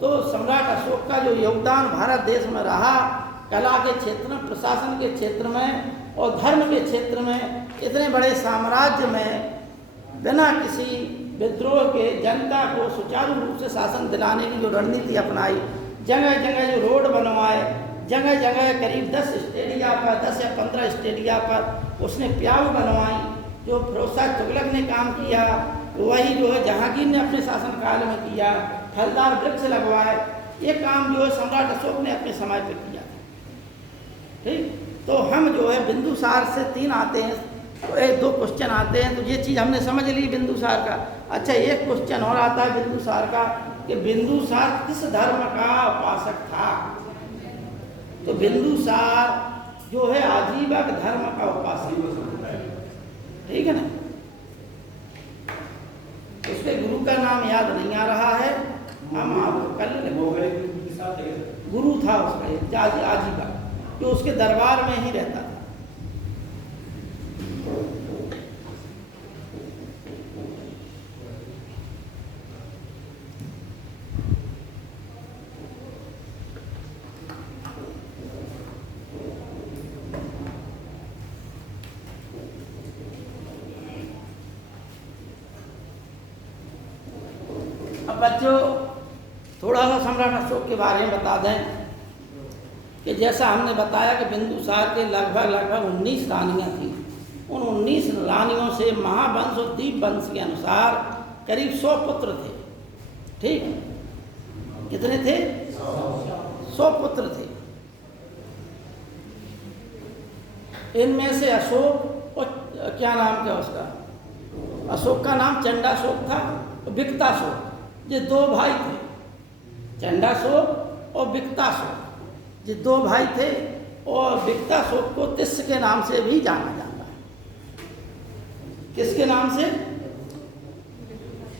तो सम्राट अशोक का जो योगदान भारत देश में रहा, कला के क्षेत्र में, प्रशासन के क्षेत्र में और धर्म के क्षेत्र में, इतने बड़े साम्राज्य में बिना किसी विद्रोह के जनता को सुचारू रूप से शासन दिलाने की जो रणनीति अपनाई, जगह जगह जो रोड बनवाए, जगह जगह करीब 10 स्टेडिया पर, 10 या 15 स्टेडिया पर उसने प्याऊ बनवाई। जो फिरोजशाह तुगलक ने काम किया वही जो है जहांगीर ने अपने शासनकाल में किया। फलदार वृक्ष लगवाए, ये काम जो है सम्राट अशोक ने अपने समय पर किया। ठीक, तो हम जो है बिंदुसार से 3 आते हैं, तो 1-2 क्वेश्चन आते हैं, तो ये चीज़ हमने समझ ली बिंदुसार का। अच्छा, एक क्वेश्चन और आता है बिंदुसार का कि बिंदुसार किस धर्म का उपासक था। तो बिंदुसार जो है आजीवक धर्म का उपासक, ठीक है ना। उसके गुरु का नाम याद नहीं आ रहा है, हम आपको कल गुरु था उसका आजीवक, जो उसके दरबार में ही रहता था। अब बच्चों थोड़ा सा सम्राट अशोक के बारे में बता दें कि जैसा हमने बताया कि बिंदुसार के लगभग 19 रानियाँ थीं। उन 19 रानियों से महावंश और दीप वंश के अनुसार करीब 100 पुत्र थे। ठीक, कितने थे? 100 पुत्र थे। इनमें से अशोक और क्या नाम क्या उसका, अशोक का नाम चंडाशोक था, विक्ताशोक, ये 2 भाई थे। चंडाशोक और विक्ताशोक ये 2 भाई थे, और विक्ताशोक को तिस्य के नाम से भी जाना जाता है। किसके नाम से?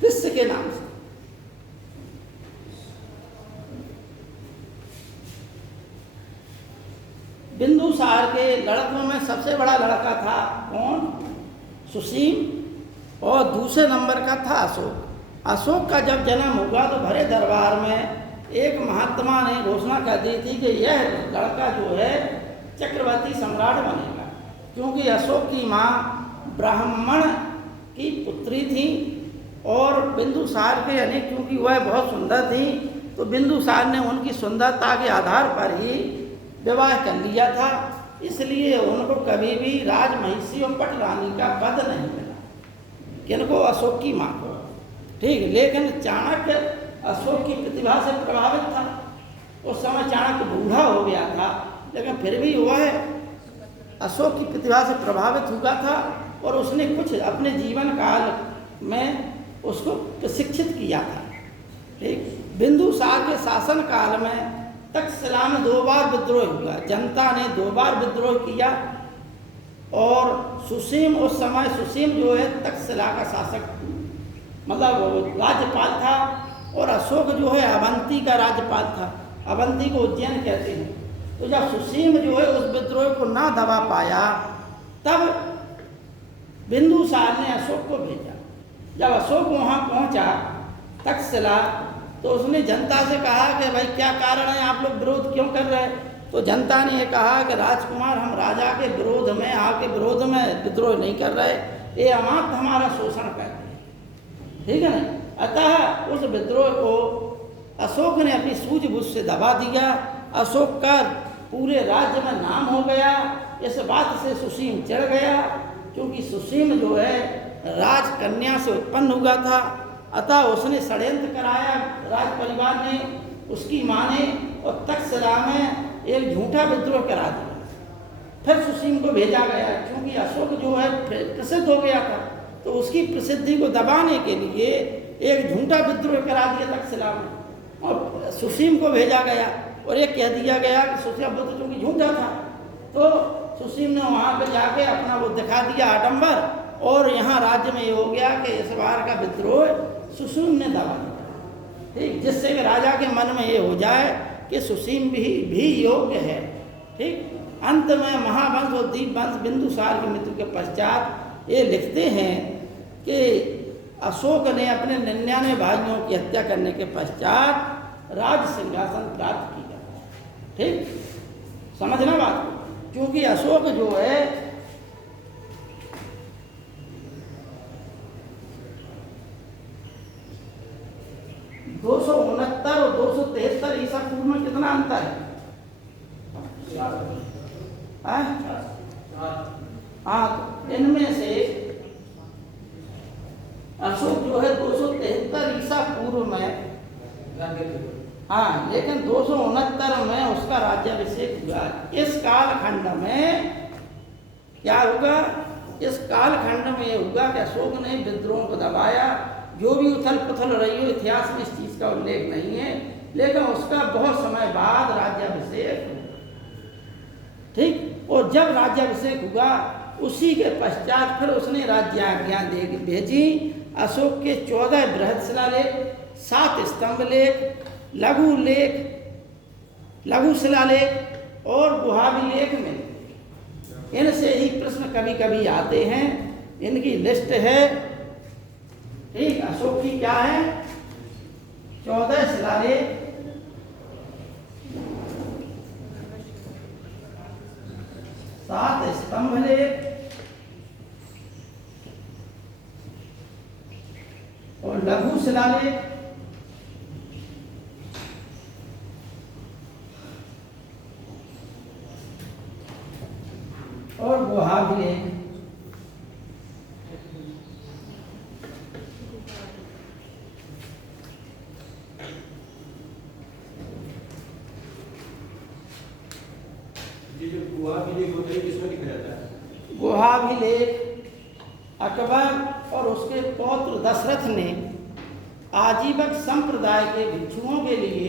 तिस्य के नाम से। बिंदुसार के लड़कों में सबसे बड़ा लड़का था कौन? सुसीम, और दूसरे नंबर का था अशोक। अशोक का जब जन्म हुआ तो भरे दरबार में एक महात्मा ने घोषणा कर दी थी कि यह लड़का जो है चक्रवर्ती सम्राट बनेगा, क्योंकि अशोक की माँ ब्राह्मण की पुत्री थी और बिंदुसार के यानी क्योंकि वह बहुत सुंदर थी, तो बिंदुसार ने उनकी सुंदरता के आधार पर ही विवाह कर लिया था। इसलिए उनको कभी भी राजमहिषी और पटरानी का पद नहीं मिला, किनको? अशोक की माँ को। ठीक, लेकिन चाणक्य अशोक की प्रतिभा से प्रभावित था। उस समय चाणक्य बूढ़ा हो गया था, लेकिन फिर भी वह अशोक की प्रतिभा से प्रभावित हुआ था और उसने कुछ अपने जीवन काल में उसको प्रशिक्षित किया था। ठीक, बिंदुसार के शासन काल में तक्षशिला में 2 बार विद्रोह हुआ, जनता ने 2 बार विद्रोह किया। और सुसीम, उस समय सुसीम जो है तक्षशिला का शासक मतलब राज्यपाल था, और अशोक जो है अवंती का राज्यपाल था। अवंती को उज्जैन कहते हैं। तो जब सुसीम जो है उस विद्रोह को ना दबा पाया, तब बिंदुसार ने अशोक को भेजा। जब अशोक वहाँ पहुँचा तक्षशिला, तो उसने जनता से कहा कि भाई क्या कारण है, आप लोग विरोध क्यों कर रहे हैं? तो जनता ने ये कहा कि राजकुमार, हम राजा के विरोध में, आपके विरोध में विद्रोह नहीं कर रहे, ये अमात्य हमारा शोषण कर रहे हैं, ठीक है ना। अतः उस विद्रोह को अशोक ने अपनी सूझबूझ से दबा दिया। अशोक का पूरे राज्य में नाम हो गया। इस बात से सुसीम चढ़ गया, क्योंकि सुसीम जो है राजकन्या से उत्पन्न हुआ था। अतः उसने षड्यंत्र कराया राज परिवार ने, उसकी माँ ने, और तक्षशिला में एक झूठा विद्रोह करा दिया। फिर सुसीम को भेजा गया, क्योंकि अशोक जो है प्रसिद्ध हो गया था, तो उसकी प्रसिद्धि को दबाने के लिए एक झूठा विद्रोह करा दिया तक्षशिला में, और सुसीम को भेजा गया और ये कह दिया गया कि सुसीम बुद्ध चूँकि झूठा था, तो सुसीम ने वहाँ पे जाके अपना वो दिखा दिया आडंबर, और यहाँ राज्य में ये हो गया कि इस बार का विद्रोह सुसीम ने दबा दिया, ठीक, जिससे कि राजा के मन में ये हो जाए कि सुसीम भी योग्य है, ठीक। अंत में महावंश और दीपवंश बिंदुसार की मृत्यु के पश्चात ये लिखते हैं कि अशोक ने अपने 99 भाइयों की हत्या करने के पश्चात राज सिंहासन प्राप्त किया, ठीक, समझना बात को। क्योंकि अशोक जो है दो 269 और 273 ईसा पूर्व में कितना अंतर है? हाँ, तो इनमें से अशोक जो है 273 ईसा पूर्व में, हाँ, लेकिन 269 में उसका राज्याभिषेक हुआ। इस कालखंड में क्या होगा? इस कालखंड में ये होगा कि अशोक ने विद्रोह को दबाया। जो भी उथल पुथल रही हो, इतिहास में इस चीज़ का उल्लेख नहीं है, लेकिन उसका बहुत समय बाद राज्याभिषेक, ठीक। और जब राज्याभिषेक हुआ उसी के पश्चात फिर उसने राज्याज्ञा दे भेजी। अशोक के 14 बृहद शिलालेख, 7 स्तंभ लेख, लघु शिलालेख और गुहाभिलेख में इनसे ही प्रश्न कभी कभी आते हैं। इनकी लिस्ट है, ठीक। अशोक की क्या है? 14 शिलालेख, 7 स्तंभ लेख और लघु शिलालेख और गुहाभिलेख। गुहाभिलेख अकबर और उसके पौत्र दशरथ ने आजीवक संप्रदाय के भिक्षुओं के लिए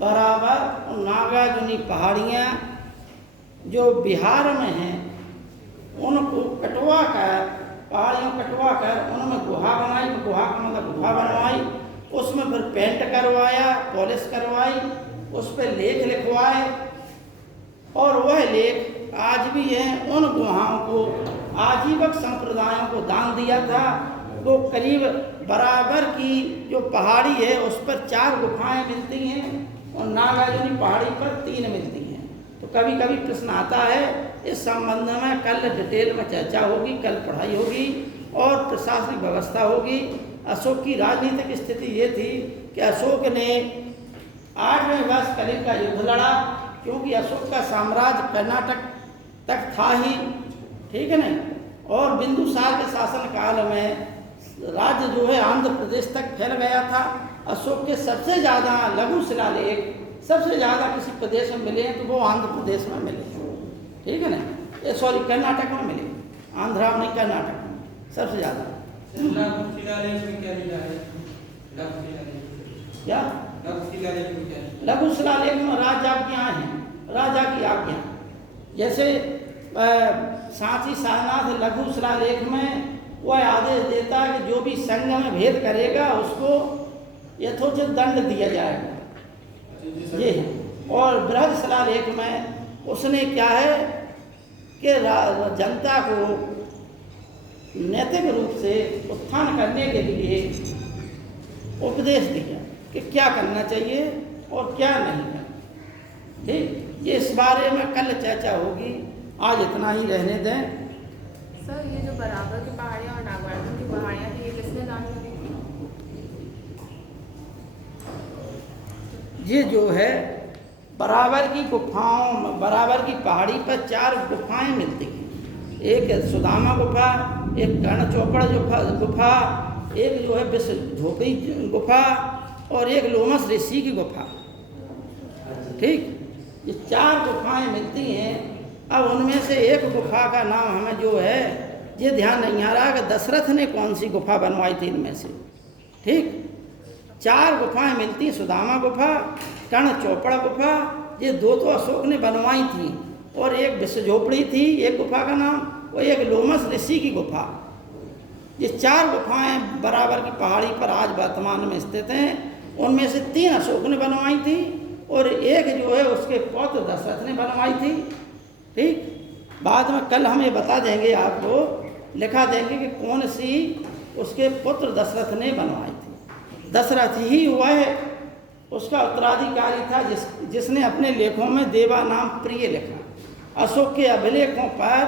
बराबर नागार्जुनी पहाड़ियाँ जो बिहार में हैं उनको कटवा कर, पहाड़ियों कटवा कर उनमें गुहा बनाई। गुहा का मतलब गुहा बनवाई, उसमें फिर पेंट करवाया, पॉलिश करवाई, उस पर लेख लिखवाए, और वह लेख आज भी हैं। उन गुहाओं को आजीवक संप्रदायों को दान दिया था। वो करीब बराबर की जो पहाड़ी है उस पर 4 गुफाएं मिलती हैं और नागार्जुनी पहाड़ी पर 3 मिलती हैं। तो कभी कभी प्रश्न आता है इस संबंध में, कल डिटेल में चर्चा होगी, कल पढ़ाई होगी और प्रशासनिक व्यवस्था होगी। अशोक की राजनीतिक स्थिति ये थी कि अशोक ने 8वें वर्ष कलिंग का युद्ध लड़ा, क्योंकि अशोक का साम्राज्य कर्नाटक तक था ही, ठीक है ना। और बिंदुसार के शासन काल में राज्य जो है आंध्र प्रदेश तक फैल गया था। अशोक के सबसे ज़्यादा लघु शिलालेख सबसे ज़्यादा किसी प्रदेश में मिले हैं तो वो आंध्र प्रदेश में मिले, ठीक है ना। ये सॉरी कर्नाटक में मिले, आंध्रा में नहीं, कर्नाटक में सबसे ज़्यादा। क्या लघु शिलालेख में राज्याज्ञाएँ हैं, राजा की आज्ञा। जैसे सांची सारनाथ लघु शिलालेख में वह आदेश देता है कि जो भी संघ में भेद करेगा उसको यथोचित दंड दिया जाएगा, ये है। और बृहद शिलालेख में उसने क्या है कि जनता को नैतिक रूप से उत्थान करने के लिए उपदेश दिया कि क्या करना चाहिए और क्या नहीं करना। ठीक, ये इस बारे में कल चर्चा होगी, आज इतना ही रहने दें। सर ये जो बराबर की पहाड़ियाँ और नागवार्धन की पहाड़ियाँ थी, ये किसने दान में दी थी? ये जो है बराबर की गुफाओं, बराबर की पहाड़ी पर 4 गुफाएं मिलती हैं। एक सुदामा गुफा, एक कर्ण चौपड़ गुफा, एक जो है विश्व झोपड़ी गुफा और एक लोमस ऋषि की गुफा। ठीक, ये 4 गुफाएं मिलती हैं। अब उनमें से एक गुफा का नाम हमें जो है ये ध्यान नहीं आ रहा कि दशरथ ने कौन सी गुफा बनवाई थी इनमें से। ठीक, 4 गुफाएं मिलती, सुदामा गुफा, कर्ण चौपड़ा गुफा, ये 2 तो अशोक ने बनवाई थी, और एक विश्व झोपड़ी थी एक गुफा का नाम, और एक लोमस ऋषि की गुफा। ये 4 गुफाएं बराबर की पहाड़ी पर आज वर्तमान में स्थित हैं। उनमें से 3 अशोक ने बनवाई थी और एक जो है उसके पौत्र दशरथ ने बनवाई थी। ठीक, बाद में कल हम ये बता देंगे, आपको लिखा देंगे कि कौन सी उसके पुत्र दशरथ ने बनवाई थी। दशरथ ही वह उसका उत्तराधिकारी था जिसने अपने लेखों में देवा नाम प्रिय लिखा। अशोक के अभिलेखों पर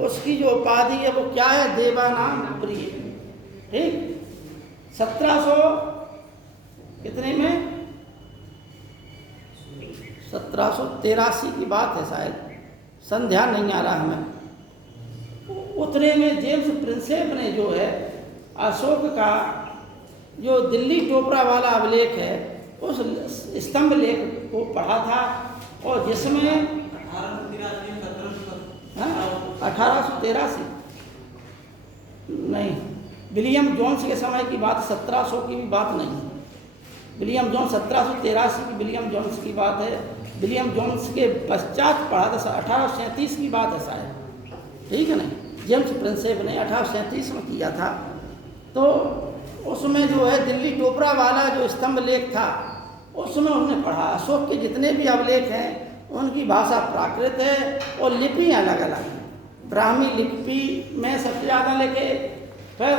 उसकी जो उपाधि है वो क्या है, देवा नाम प्रिय। ठीक, 1700 कितने में, 1783 की बात है शायद, संध्या नहीं आ रहा हमें। उतने में जेम्स प्रिंसेप ने जो है अशोक का जो दिल्ली टोपरा वाला अभिलेख है उस स्तंभ लेख को पढ़ा था, और जिसमें 1883 नहीं, विलियम जोन्स के समय की बात, 1700 की भी बात नहीं है। विलियम जोन्स 1783 की विलियम जोन्स की बात है। विलियम जोन्स के पश्चात पढ़ा था, 1837 की बात है शायद। ठीक है नहीं, जेम्स प्रिंसेप ने 1837 में किया था। तो उसमें जो है दिल्ली टोपरा वाला जो स्तंभ लेख था उसमें उन्होंने पढ़ा। अशोक के जितने भी अभिलेख हैं उनकी भाषा प्राकृत है और लिपि अलग अलग है। ब्राह्मी लिपि में सबसे ज़्यादा लिखे, फिर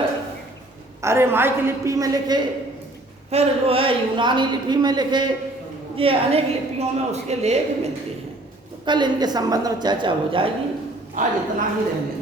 अरेमाइक लिपि में लिखे, फिर जो है यूनानी लिपि में लिखे। ये अनेक लिपियों में उसके लेख मिलते हैं। तो कल इनके संबंध में चर्चा हो जाएगी, आज इतना ही रहने